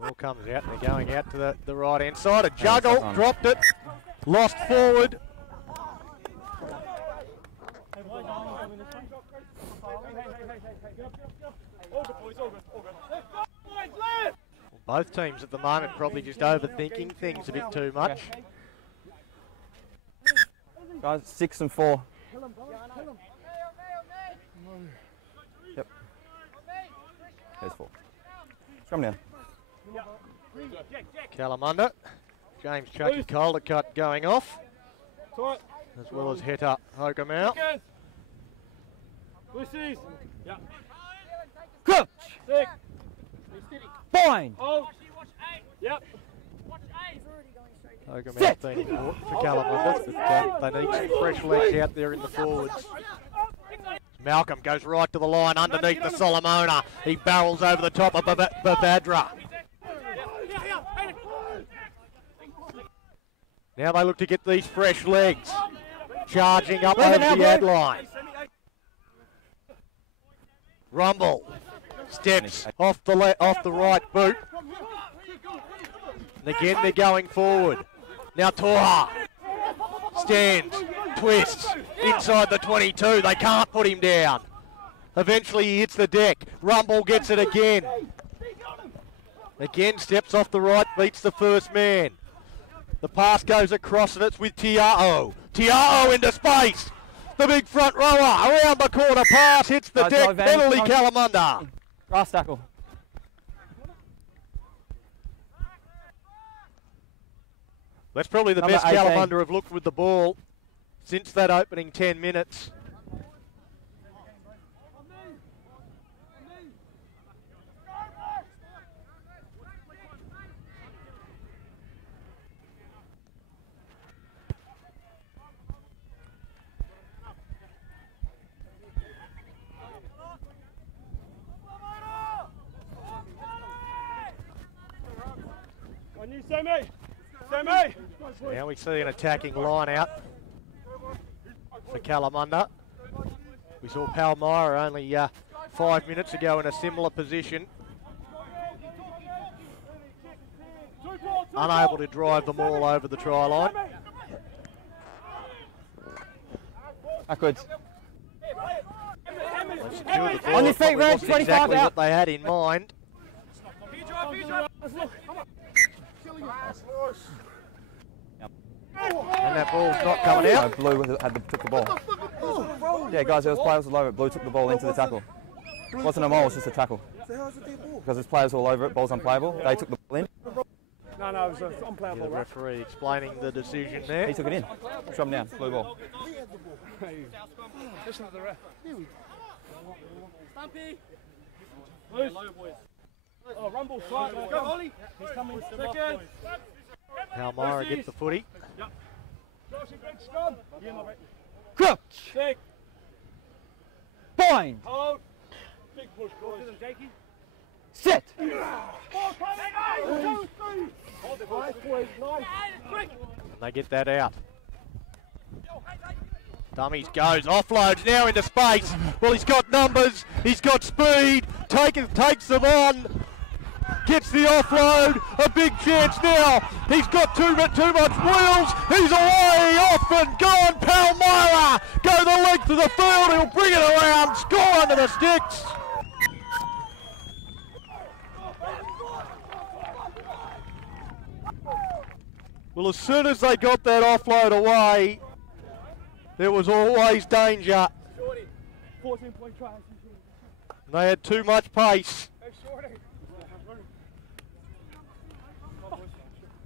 Ball comes out and they're going out to the right hand side. A juggle, dropped it, lost forward. Both teams at the moment probably just overthinking things a bit too much. Guys, 6 and 4. Yep. There's 4. Come down. Kalamunda, James Chucky Caldercut going off, as well as Heta Hokamau. Lucy's. Yeah. Crouch! Bind! Yep. Hokamau's been important for Kalamunda, but they need some fresh legs out there in the forwards. Malcolm goes right to the line underneath the Solomona. He barrels over the top of Bavadra. Now they look to get these fresh legs. Charging up over the ad line. Rumble steps off the right boot. And again they're going forward. Now Toha stands, twists inside the 22. They can't put him down. Eventually he hits the deck. Rumble gets it again. Again steps off the right, beats the first man. The pass goes across and it's with Tia'o. Tia'o into space. The big front rower around the corner pass hits the deck. Penalty Kalamunda. Grass tackle. That's probably the Number best 18. Kalamunda have looked with the ball since that opening 10 minutes. On you, Sammy. Sammy. Now we see an attacking line out for Kalamunda. We saw Palmyra only 5 minutes ago in a similar position. Unable to drive them all over the try line. Backwards. They secured the ball. On your feet, Probably Reg, wasn't 25 exactly out. what they had in mind. And that ball's not coming out. Blue took the ball. Yeah, guys, there was players all over it. Blue took the ball into the tackle. It wasn't a maul, it was just a tackle. Because there's players all over it, ball's unplayable. They took the ball in. No, it was unplayable. The referee explaining the decision there. He took it in. Shove him down, blue ball. Listen to the ref. Stumpy. Oh, Rumble's right. Go, Ollie. He's coming. Second. Palmyra gets the footy. Crouch! Sick. Bind! Hold. Big push, boys. Sit! And they get that out. Dummies goes, offloads now into space. Well, he's got numbers, he's got speed, takes them on, gets the offload, a big chance now. He's got too much wheels, he's away, off and gone. Palmyra go the length of the field, he'll bring it around, score under the sticks. Well, as soon as they got that offload away, there was always danger. 14-point try. They had too much pace.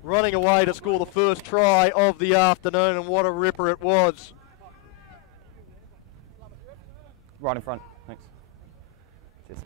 Running away to score the first try of the afternoon, and what a ripper it was. Right in front, thanks. Cheers.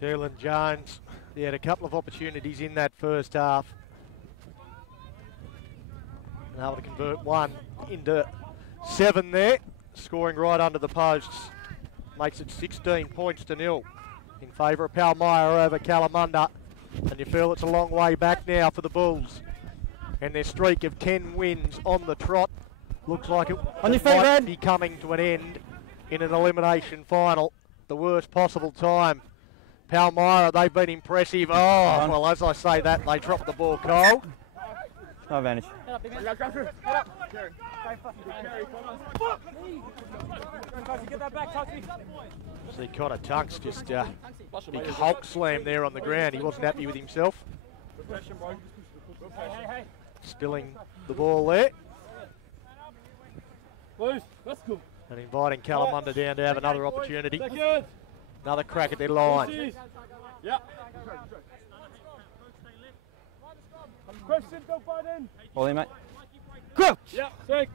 Keelan Jones, he had a couple of opportunities in that first half. And able to convert 1 into 7 there, scoring right under the posts. Makes it 16 points to 0 in favour of Palmyra over Kalamunda. And you feel it's a long way back now for the Bulls. And their streak of 10 wins on the trot looks like it might be coming to an end in an elimination final. The worst possible time. Palmyra, they've been impressive. Oh, well, as I say that, they dropped the ball cold. No advantage. See Connor Tunks just big Hulk slam there on the ground. He wasn't happy with himself. Spilling the ball there. And inviting Kalamunda down to have another opportunity. Another crack at their line. All in, mate. Crouch! The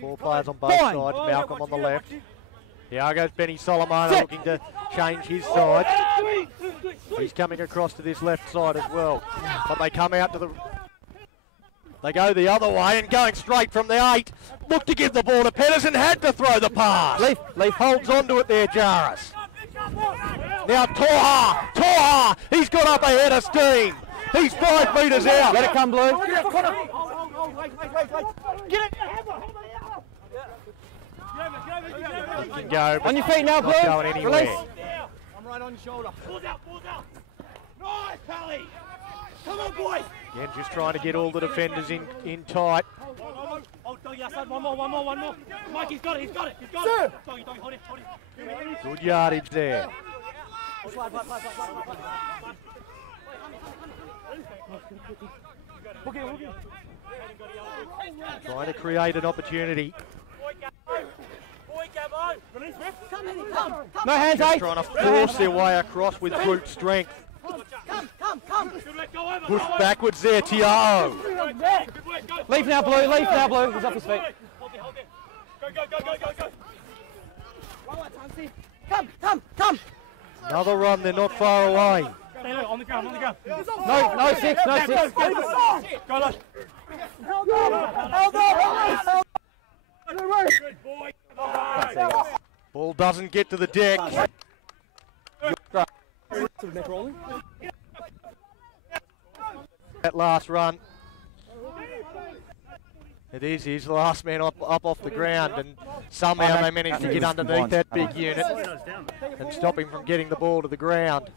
ball players on both sides. Malcolm on the left. Here goes Benny Solomon looking to change his side. He's coming across to this left side as well. But they come out to the... They go the other way and going straight from the 8. Look to give the ball to Pedersen. Had to throw the pass. Leaf holds onto it there, Jarvis. Now Toha! He's got up ahead of steam. He's 5 metres out. Let it come, Blue. Get it! He can go. On your feet now, Blue. Not going anywhere. Release. I'm right on your shoulder. Balls out! Nice, Pally! Come on, boys! Again, just trying to get all the defenders in tight. Oh, doggy outside. One more. Mike, he's got it. Doggy, hold it. Good yardage there. Trying to create an opportunity. No hands, Just eh? trying to force their way across with brute strength. Push backwards there, Tiao. Leaf now, Blue. He's off his feet. Come! Another run, they're not far away. Stay low, on the ground. No six. Go, lad. Ball doesn't get to the deck. That last run. It is his last man up off the ground, and somehow they managed to get underneath that big unit and stop him from getting the ball to the ground.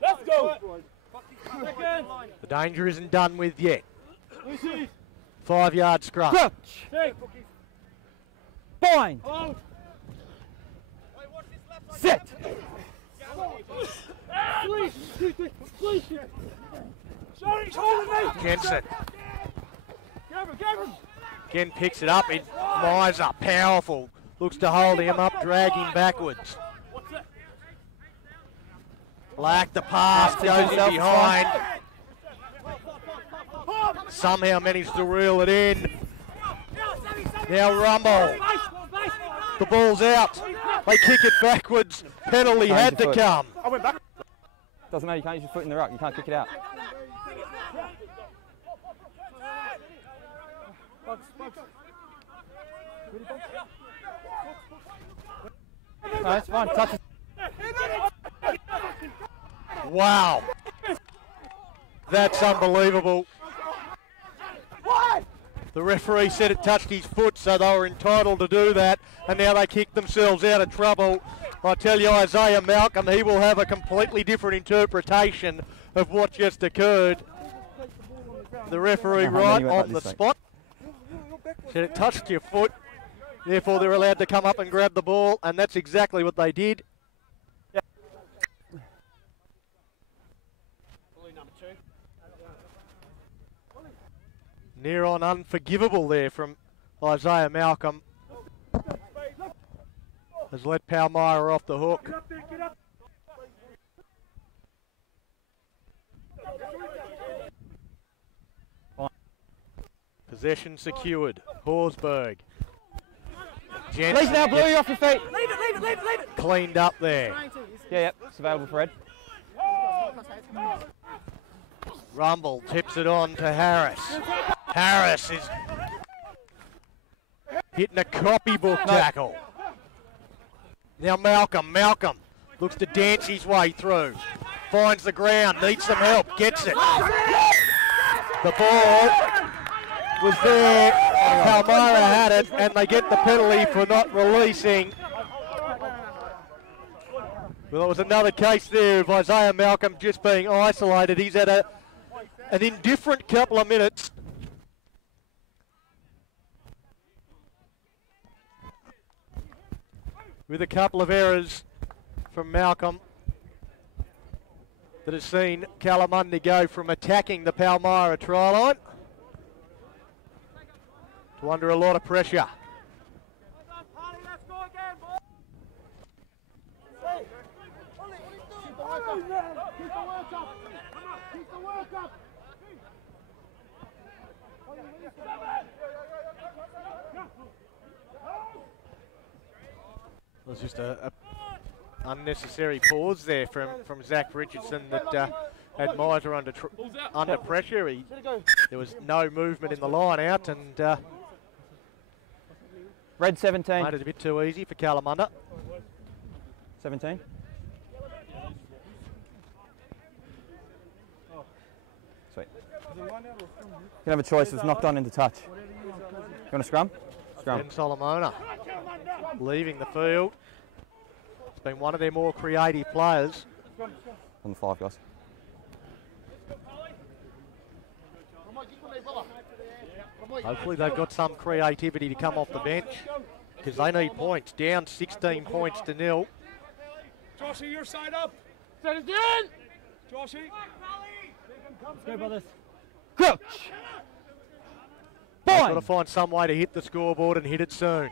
Let's go! The danger isn't done with yet. 5 yard scrum. Crouch. Bind. Sit. Jensen. Again picks it up. Miser, powerful. Looks to hold him up, drag him backwards. Black, the pass, goes in behind. Somehow managed to reel it in. Now Rumble. The ball's out. They kick it backwards. Penalty had to come. Doesn't matter, you can't use your foot in the ruck, you can't kick it out. No, it's fine, touch it. Wow. That's unbelievable. The referee said it touched his foot, so they were entitled to do that, and now they kick themselves out of trouble. I tell you, Isaiah Malcolm, he will have a completely different interpretation of what just occurred. The referee right on the spot said it touched your foot, therefore they're allowed to come up and grab the ball, and that's exactly what they did. Near on unforgivable there from Isaiah Malcolm. Has let Palmyra off the hook. Possession secured. Horsburgh. Please now, Blue, you're off your feet. Leave it. Cleaned up there. Yep, it's available for Ed. Rumble tips it on to Harris. Harris is hitting a copybook tackle. Now Malcolm looks to dance his way through. Finds the ground, needs some help, gets it. The ball was there, Palmyra had it, and they get the penalty for not releasing. Well, it was another case there of Isaiah Malcolm just being isolated. He's had an indifferent couple of minutes. With a couple of errors from Malcolm that has seen Kalamunda go from attacking the Palmyra try line to under a lot of pressure. There's just a unnecessary pause there from Zach Richardson that had Miser under pressure. There was no movement in the line out, and Red 17. made it a bit too easy for Kalamunda. 17. Sweet. You can have a choice. It's knocked on into touch. You want to scrum? Scrum. Ben Solomona leaving the field. It's been one of their more creative players. On the 5, guys. Hopefully they've got some creativity to come off the bench because they need points. Down 16 points to 0. Joshy, your side up. Set it in. Joshy. Let's go, brothers. Crouch. They've got to find some way to hit the scoreboard and hit it soon.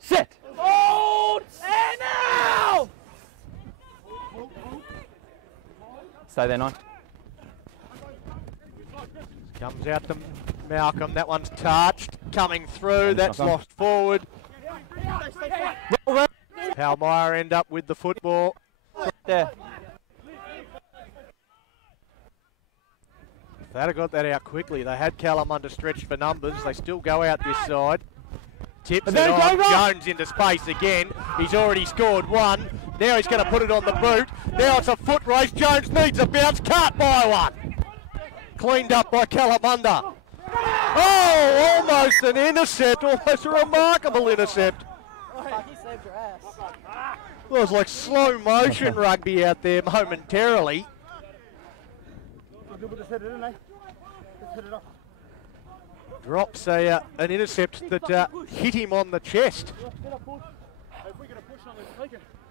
Set. Hold. And now. Stay there, 9. Comes out to Malcolm. That one's touched. Coming through. That's lost forward. Palmyra end up with the football. There. If they'd have got that out quickly, they had Kalamunda stretched for numbers. They still go out this side. Tips it on. Jones into space again. He's already scored one. Now he's going to put it on the boot. Now it's a foot race. Jones needs a bounce. Can't buy one. Cleaned up by Kalamunda. Oh, almost an intercept. Almost a remarkable intercept. He saved your ass. Well, it was like slow motion rugby out there momentarily. Drops an intercept that hit him on the chest.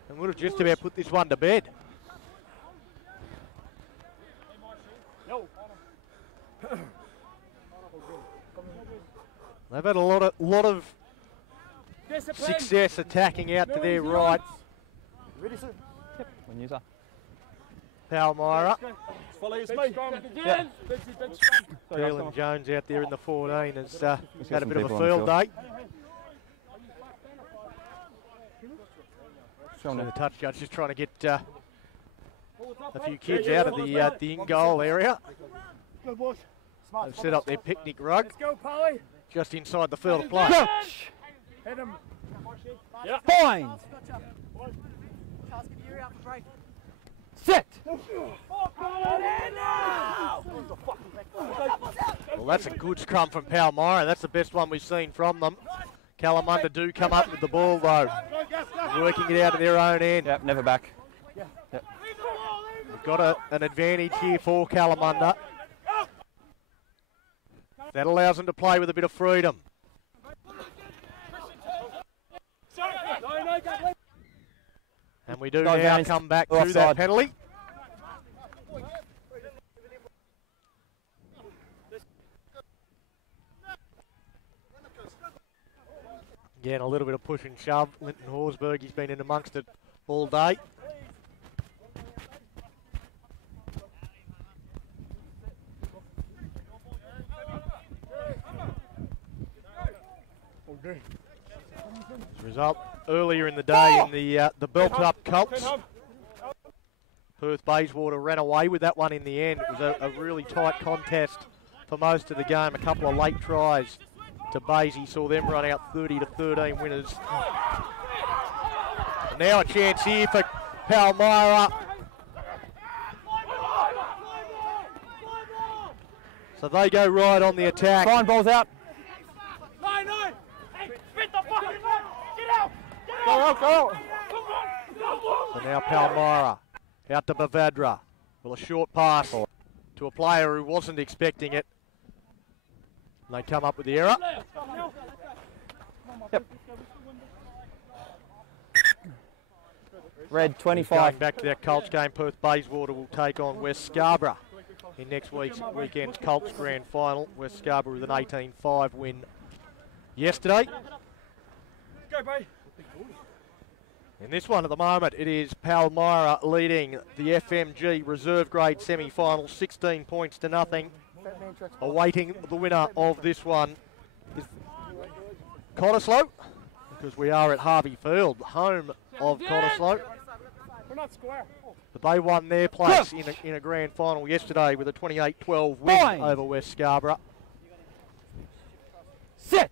And would have just about put this one to bed. They've had a lot of success attacking out to their right. When you're Palmyra. Follow his mate. Yeah. Dylan Jones out there in the 14 has had a bit of a field day. So the touch judge just trying to get a few kids out of the in-goal area. They've set up their picnic rug just inside the field of play. Hit him. Point. Set. Well, that's a good scrum from Palmyra. That's the best one we've seen from them. Kalamunda do come up with the ball though, working it out of their own end. Yep, never back. Yep. We've got an advantage here for Kalamunda. That allows them to play with a bit of freedom. And we do now come back to that penalty. Again, a little bit of push and shove. Linton Horsburgh, he's been in amongst it all day. Result earlier in the day in the Belt-Up Colts. Perth Bayswater ran away with that one in the end. It was a really tight contest for most of the game. A couple of late tries to Basie saw them run out 30-13 winners. And now a chance here for Palmyra. So they go right on the attack. Fine, ball's out. So now Palmyra out to Bavadra. Well, a short pass to a player who wasn't expecting it. And they come up with the error. Yep. Red 25. Going back to that Colts game, Perth Bayswater will take on West Scarborough in next weekend's Colts Grand Final. West Scarborough with an 18-5 win yesterday. Go, Bay. In this one at the moment, it is Palmyra leading the FMG reserve grade semi-final, 16 points to nothing. Awaiting the winner of this one is Cottesloe, because we are at Harvey Field, home of Cottesloe. We're not square. But they won their place in a grand final yesterday with a 28-12 win over West Scarborough. Set.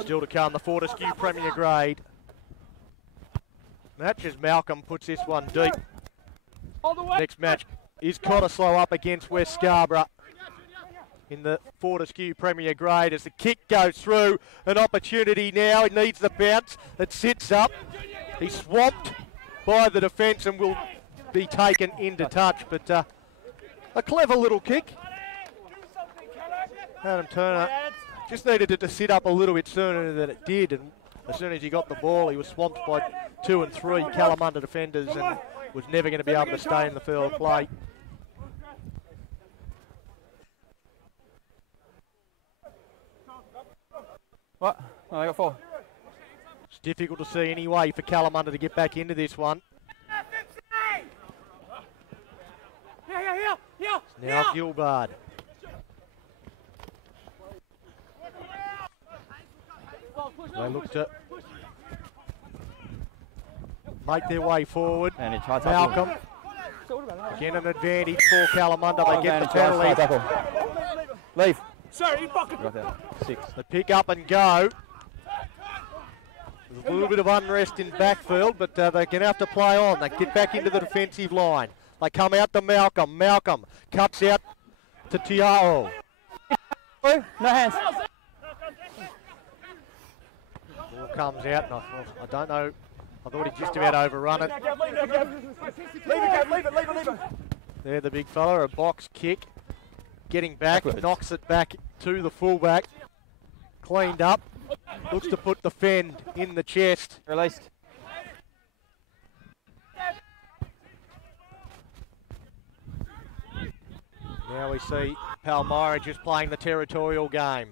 Still to come, the Fortescue Premier Grade. Matches Malcolm puts this one deep. Next match is Cottesloe up against West Scarborough in the Fortescue Premier Grade as the kick goes through. An opportunity now, it needs the bounce. It sits up. He's swamped by the defence and will be taken into touch, but a clever little kick. Adam Turner just needed it to sit up a little bit sooner than it did, and as soon as he got the ball, he was swamped by 2 and 3 Kalamunda defenders and was never going to be able to stay in the field of play. What? No, I got 4. It's difficult to see any way for Kalamunda to get back into this one. Now Gilbard. They look to make their way forward. And he tried Malcolm. Again an advantage for Kalamunda. They get the penalty. Leave. Sorry, you fucking. Got that. 6. They pick up and go. There's a little bit of unrest in backfield, but they're going to have to play on. They get back into the defensive line. They come out to Malcolm. Malcolm cuts out to Tiao. No hands. Ball comes out, and I don't know. I thought he just about overrun it. Leave it. There, the big fella, a box kick. Getting back, knocks it back to the fullback. Cleaned up. Looks to put the fend in the chest. Released. Now we see Palmyra just playing the territorial game.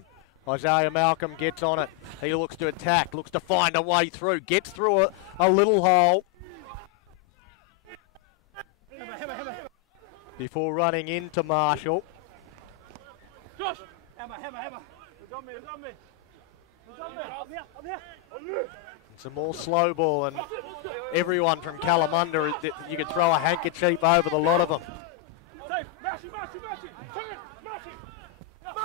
Isaiah Malcolm gets on it. He looks to attack, looks to find a way through, gets through a little hole before running into Marshall. Josh! Hammer. It's on me. Some more slow ball, and everyone from Kalamunda, you could throw a handkerchief over the lot of them.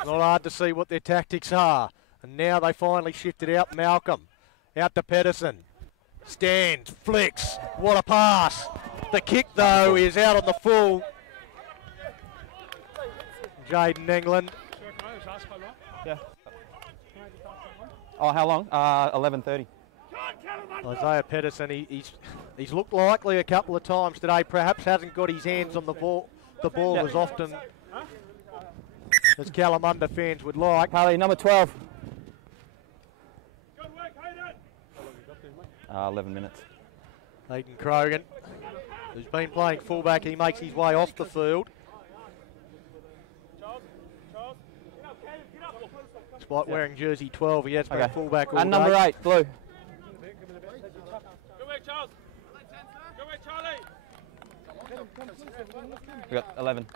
Not hard to see what their tactics are. And now they finally shifted out. Malcolm out to Pedersen. Stands, flicks. What a pass. The kick, though, is out on the full. Jaden England. Yeah. Oh, how long? 11:30. Isaiah Pedersen, he's looked likely a couple of times today. Perhaps hasn't got his hands on the ball as often as Kalamunda fans would like. Harley, number 12. 11 minutes. Hayden Krogan, who's been playing fullback, he makes his way off the field. Despite wearing jersey 12, he has been fullback all And number day. 8, blue. Go back, Charles. Go back, Charlie. We got 11.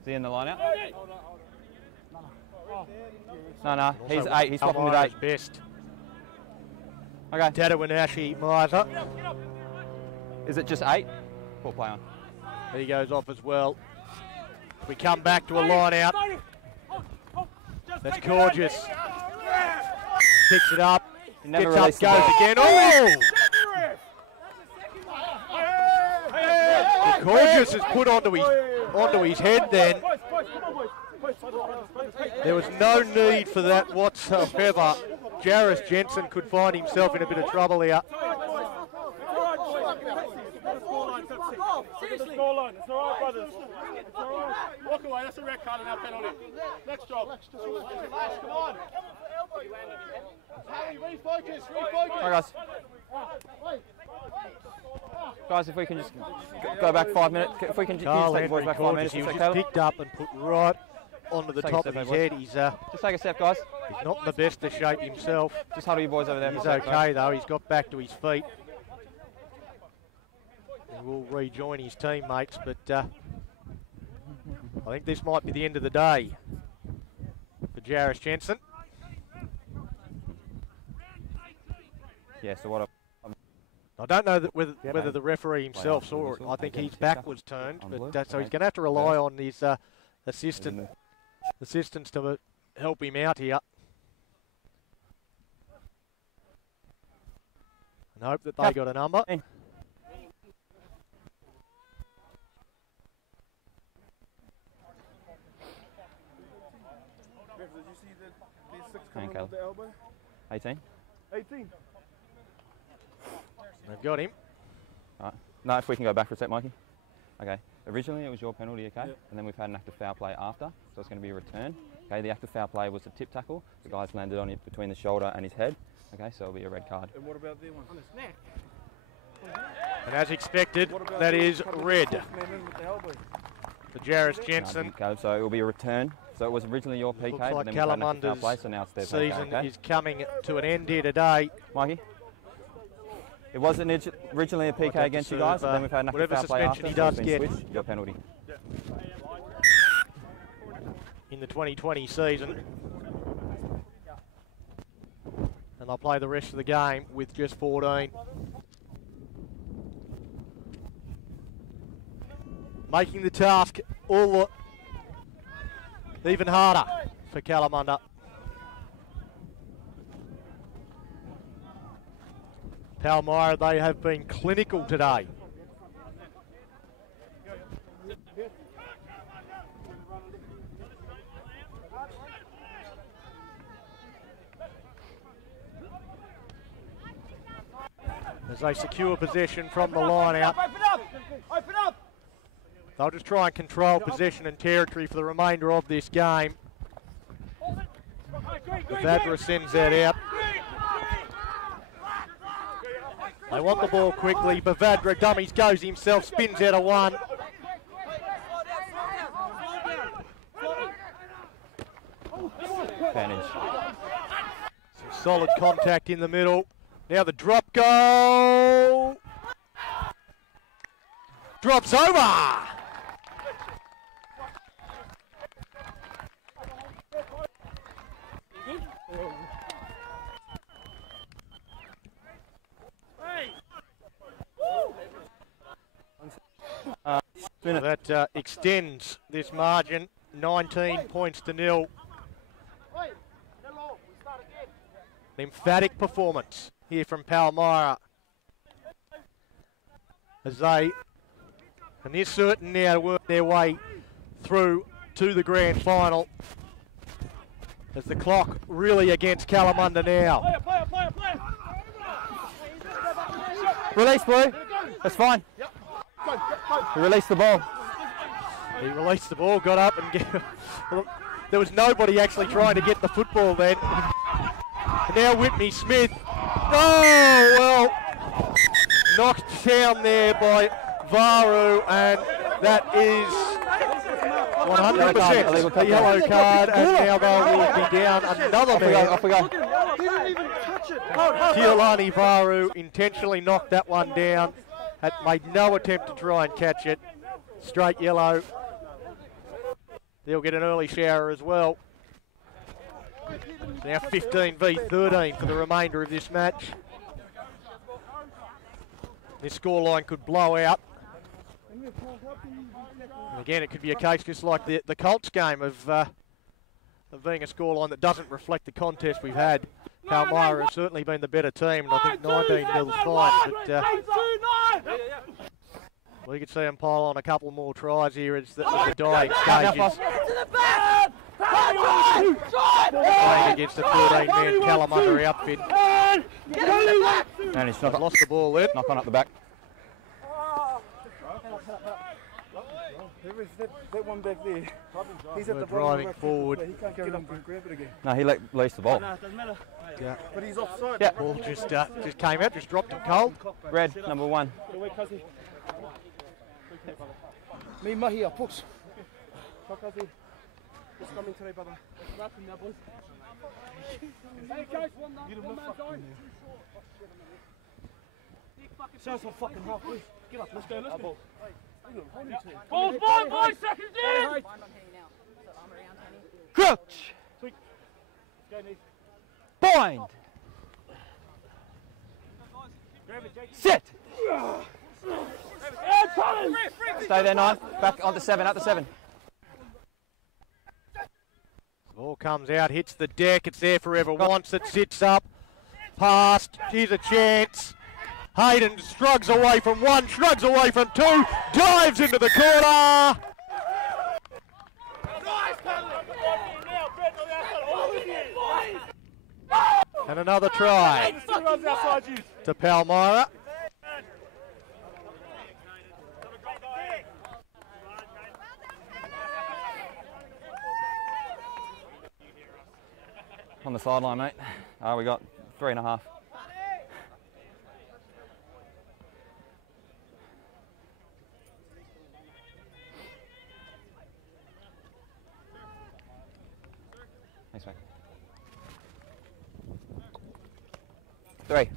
Is he in the line out? No, he's 8. He's swapping with 8. Best. Okay. Tadawanashi Miser. Is it just 8? Full play on. He goes off as well. We come back to a line out. That's gorgeous. Picks it up. Never Gets up, released goes again. Oh! Well, gorgeous is put onto his head then. There was no need for that whatsoever. Jarvis Jensen could find himself in a bit of trouble here. Seriously. It's all right, brothers. It's all right. Walk away. That's a red card and our penalty. Next job. Come on. Harry, refocus. Alright, guys. Guys, if we can just go back 5 minutes. If we can just take the boys back 5 minutes. He was just picked up and put right onto the top of his head. He's just take a step, guys. He's not in the best of shape himself. Just huddle you boys over there. He's okay though. He's got back to his feet. He will rejoin his teammates, but I think this might be the end of the day for Jarvis Jensen. Yeah, so what I don't know that whether the referee himself saw it. I think his back was turned, but so he's going to have to rely on his assistants to help him out here. And hope that they got a number. Did you see the 6 coming Okay. with the elbow? 18? 18. They've got him. Right. No, if we can go back for a sec, Mikey. Okay. Originally it was your penalty, okay? Yep. And then we've had an active foul play after, so it's going to be a return. Okay, the active foul play was a tip tackle. The guy's landed on it between the shoulder and his head. Okay, so it'll be a red card. And what about the one? On his neck. And as expected, that is red for Jarvis Jensen. Okay, so it will be a return. So it was originally your PK, Looks but like then we've had an active foul Kalamunda's play, so now it's their PK, season okay? is coming to an end here today. Mikey? It wasn't originally a PK have against to you guys, serve, but then we've had an active whatever foul play suspension after, he so it's does been get. switched, your penalty. In the 2020 season. And they'll play the rest of the game with just 14. Making the task all even harder for Kalamunda. Palmyra, they have been clinical today. As they secure possession from the line out. Open up! They'll just try and control possession and territory for the remainder of this game. Vadra sends that out. They want the ball quickly. Bavadra dummies, goes himself, spins out of one. Advantage. Some solid contact in the middle. Now the drop goal. Drops over. That extends this margin, 19 points to 0. An emphatic performance here from Palmyra. As they, and they're certain now to work their way through to the grand final. As the clock really against Kalamunda now. Release, Blue. That's fine. He released the ball. He released the ball, got up and there was nobody actually trying to get the football then. And now Whitney Smith. Oh, well, knocked down there by Varu, and that is 100% a yellow card, and now they will be down another man. Off we go. Kiolani Varu intentionally knocked that one down. had made no attempt to try and catch it. Straight yellow. They'll get an early shower as well. It's now 15 v 13 for the remainder of this match. This scoreline could blow out. And again, it could be a case just like the Colts game of being a scoreline that doesn't reflect the contest we've had. Palmyra has certainly been the better team, and I think 19-0 is fine. But we could see them pile on a couple more tries here as the dying stages. Playing against the 13-man Kalamunda outfit. And he's Lost the ball there. knock on up the back. That one back there. He's We're driving forward. He can't get up and grab it again. No, he released the ball. Yeah. But he's offside. Yeah. Ball just came out, just dropped him cold. Red, number 1. Me mahi push. Just coming today, brother. Hey guys, one man going. Show us some fucking half, please. Get up, let's go, let's go. Ball's mine, boys, seconds in! Crouch! Bind! Sit! Stay there, 9. Back onto 7, up to 7. Ball comes out, hits the deck, it's there for whoever wants it, sits up, past, here's a chance. Hayden shrugs away from 1, shrugs away from 2, dives into the corner. And another try to Palmyra. On the sideline, mate. We got 3.5. Thanks, mate. 3.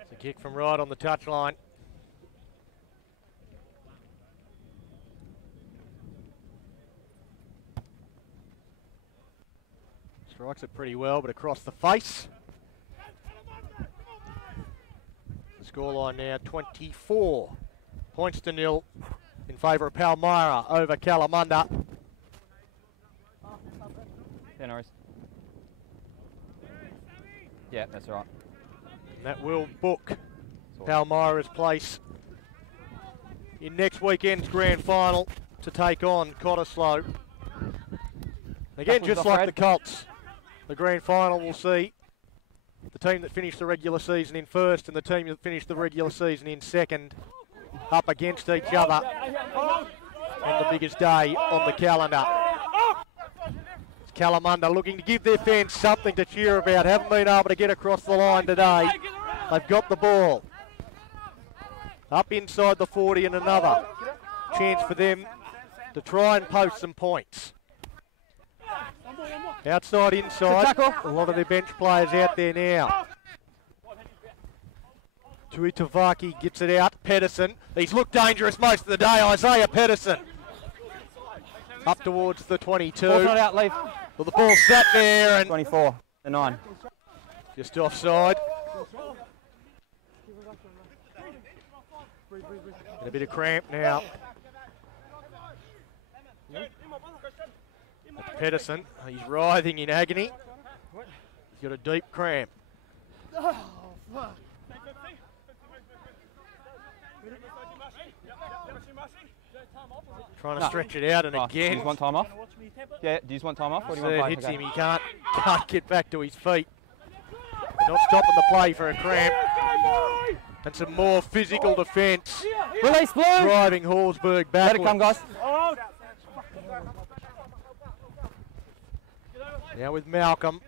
It's a kick from right on the touchline. Strikes it pretty well, but across the face. The scoreline now 24 points to 0 in favour of Palmyra over Kalamunda. Yeah, no worries. Yeah, that's right. And that will book Palmyra's place in next weekend's grand final to take on Cottesloe. Again, just like the Colts, the grand final will see the team that finished the regular season in first and the team that finished the regular season in second up against each other on the biggest day on the calendar. It's Kalamunda looking to give their fans something to cheer about. Haven't been able to get across the line today. They've got the ball. Up inside the 40 and another chance for them to try and post some points. Outside, inside, a lot of their bench players out there now. Tuitavaki gets it out, Pedersen. He's looked dangerous most of the day, Isaiah Pedersen. Up towards the 22. Ball's not out, leave. Well, the ball sat there and 24, the 9. just offside. Get a bit of cramp now. That's Pedersen, he's writhing in agony. He's got a deep cramp. Trying to stretch it out, and Oh, do you again, just want time off? Yeah, do you just want time off? Or do you want to play? hits him. He can't get back to his feet. They're not stopping the play for a cramp. And some more physical defence. Release, Blue! Driving Horsburgh backwards. Let it come, guys. Now with Malcolm.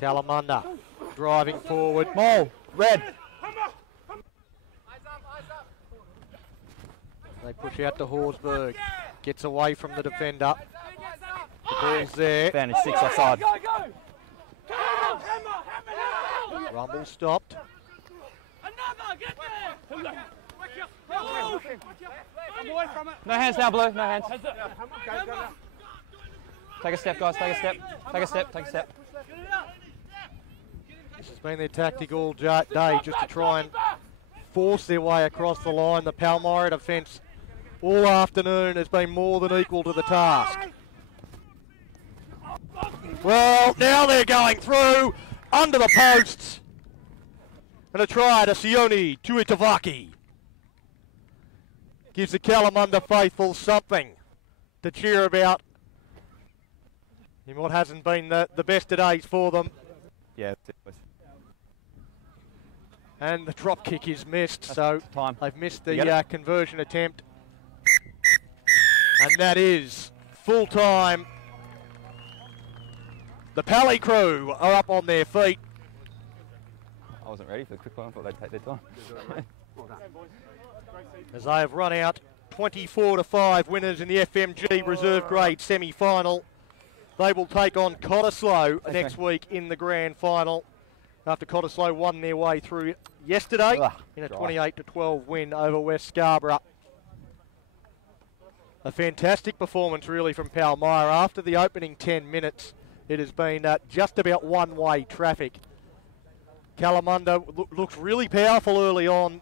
Kalamunda driving forward. Maul, red. They push out to Horsburgh. Gets away from the defender. The ball's there. Advantage 6 offside. Rumble stopped. No hands now, Blue. No hands. Take a step, guys. Take a step. Take a step. Take a step. This has been their tactic all day, just to try and force their way across the line. The Palmyra defence all afternoon has been more than equal to the task. Well, now they're going through under the posts. And a try to Sione Tuitavaki. Gives the Kalamunda faithful something to cheer about in what hasn't been the best of days for them. Yeah. And the drop kick is missed, so time. they've missed the conversion attempt. And that is full time. The Pally crew are up on their feet. I wasn't ready for the quick one. I thought they'd take their time. As they have run out 24-5 winners in the FMG reserve grade semi-final. They will take on Cottesloe next week in the grand final, after Cottesloe won their way through yesterday in a 28-12 win over West Scarborough. A fantastic performance really from Palmyra. After the opening 10 minutes, it has been just about one-way traffic. Kalamunda looked really powerful early on,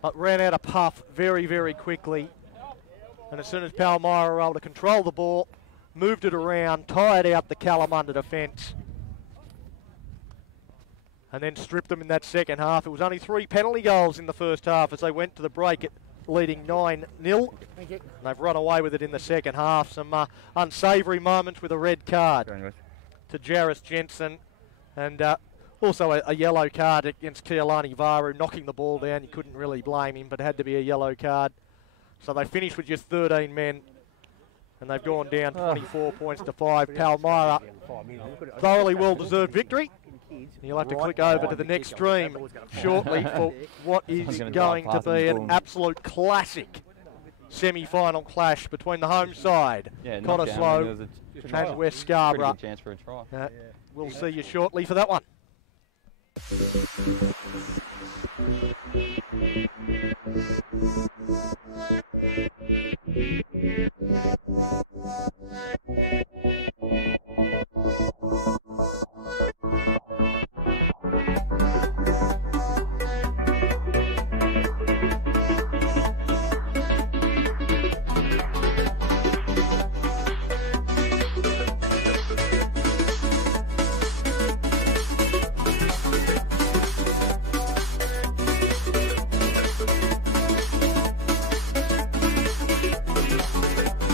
but ran out of puff very, very quickly. And as soon as Palmyra were able to control the ball, moved it around, tired out the Kalamunda defence, and then stripped them in that second half. It was only 3 penalty goals in the first half as they went to the break, leading 9-0. They've run away with it in the second half. Some unsavoury moments with a red card to Jarvis Jensen, and also a yellow card against Keolani Varu, knocking the ball down. You couldn't really blame him, but it had to be a yellow card. So they finished with just 13 men, and they've gone down 24 points to 5. Palmyra, thoroughly well-deserved victory. You'll have to click over to the next stream shortly for what is going to be an absolute classic semi-final clash between the home side, Cottesloe, and West Scarborough. Chance for a try. We'll see you shortly for that one.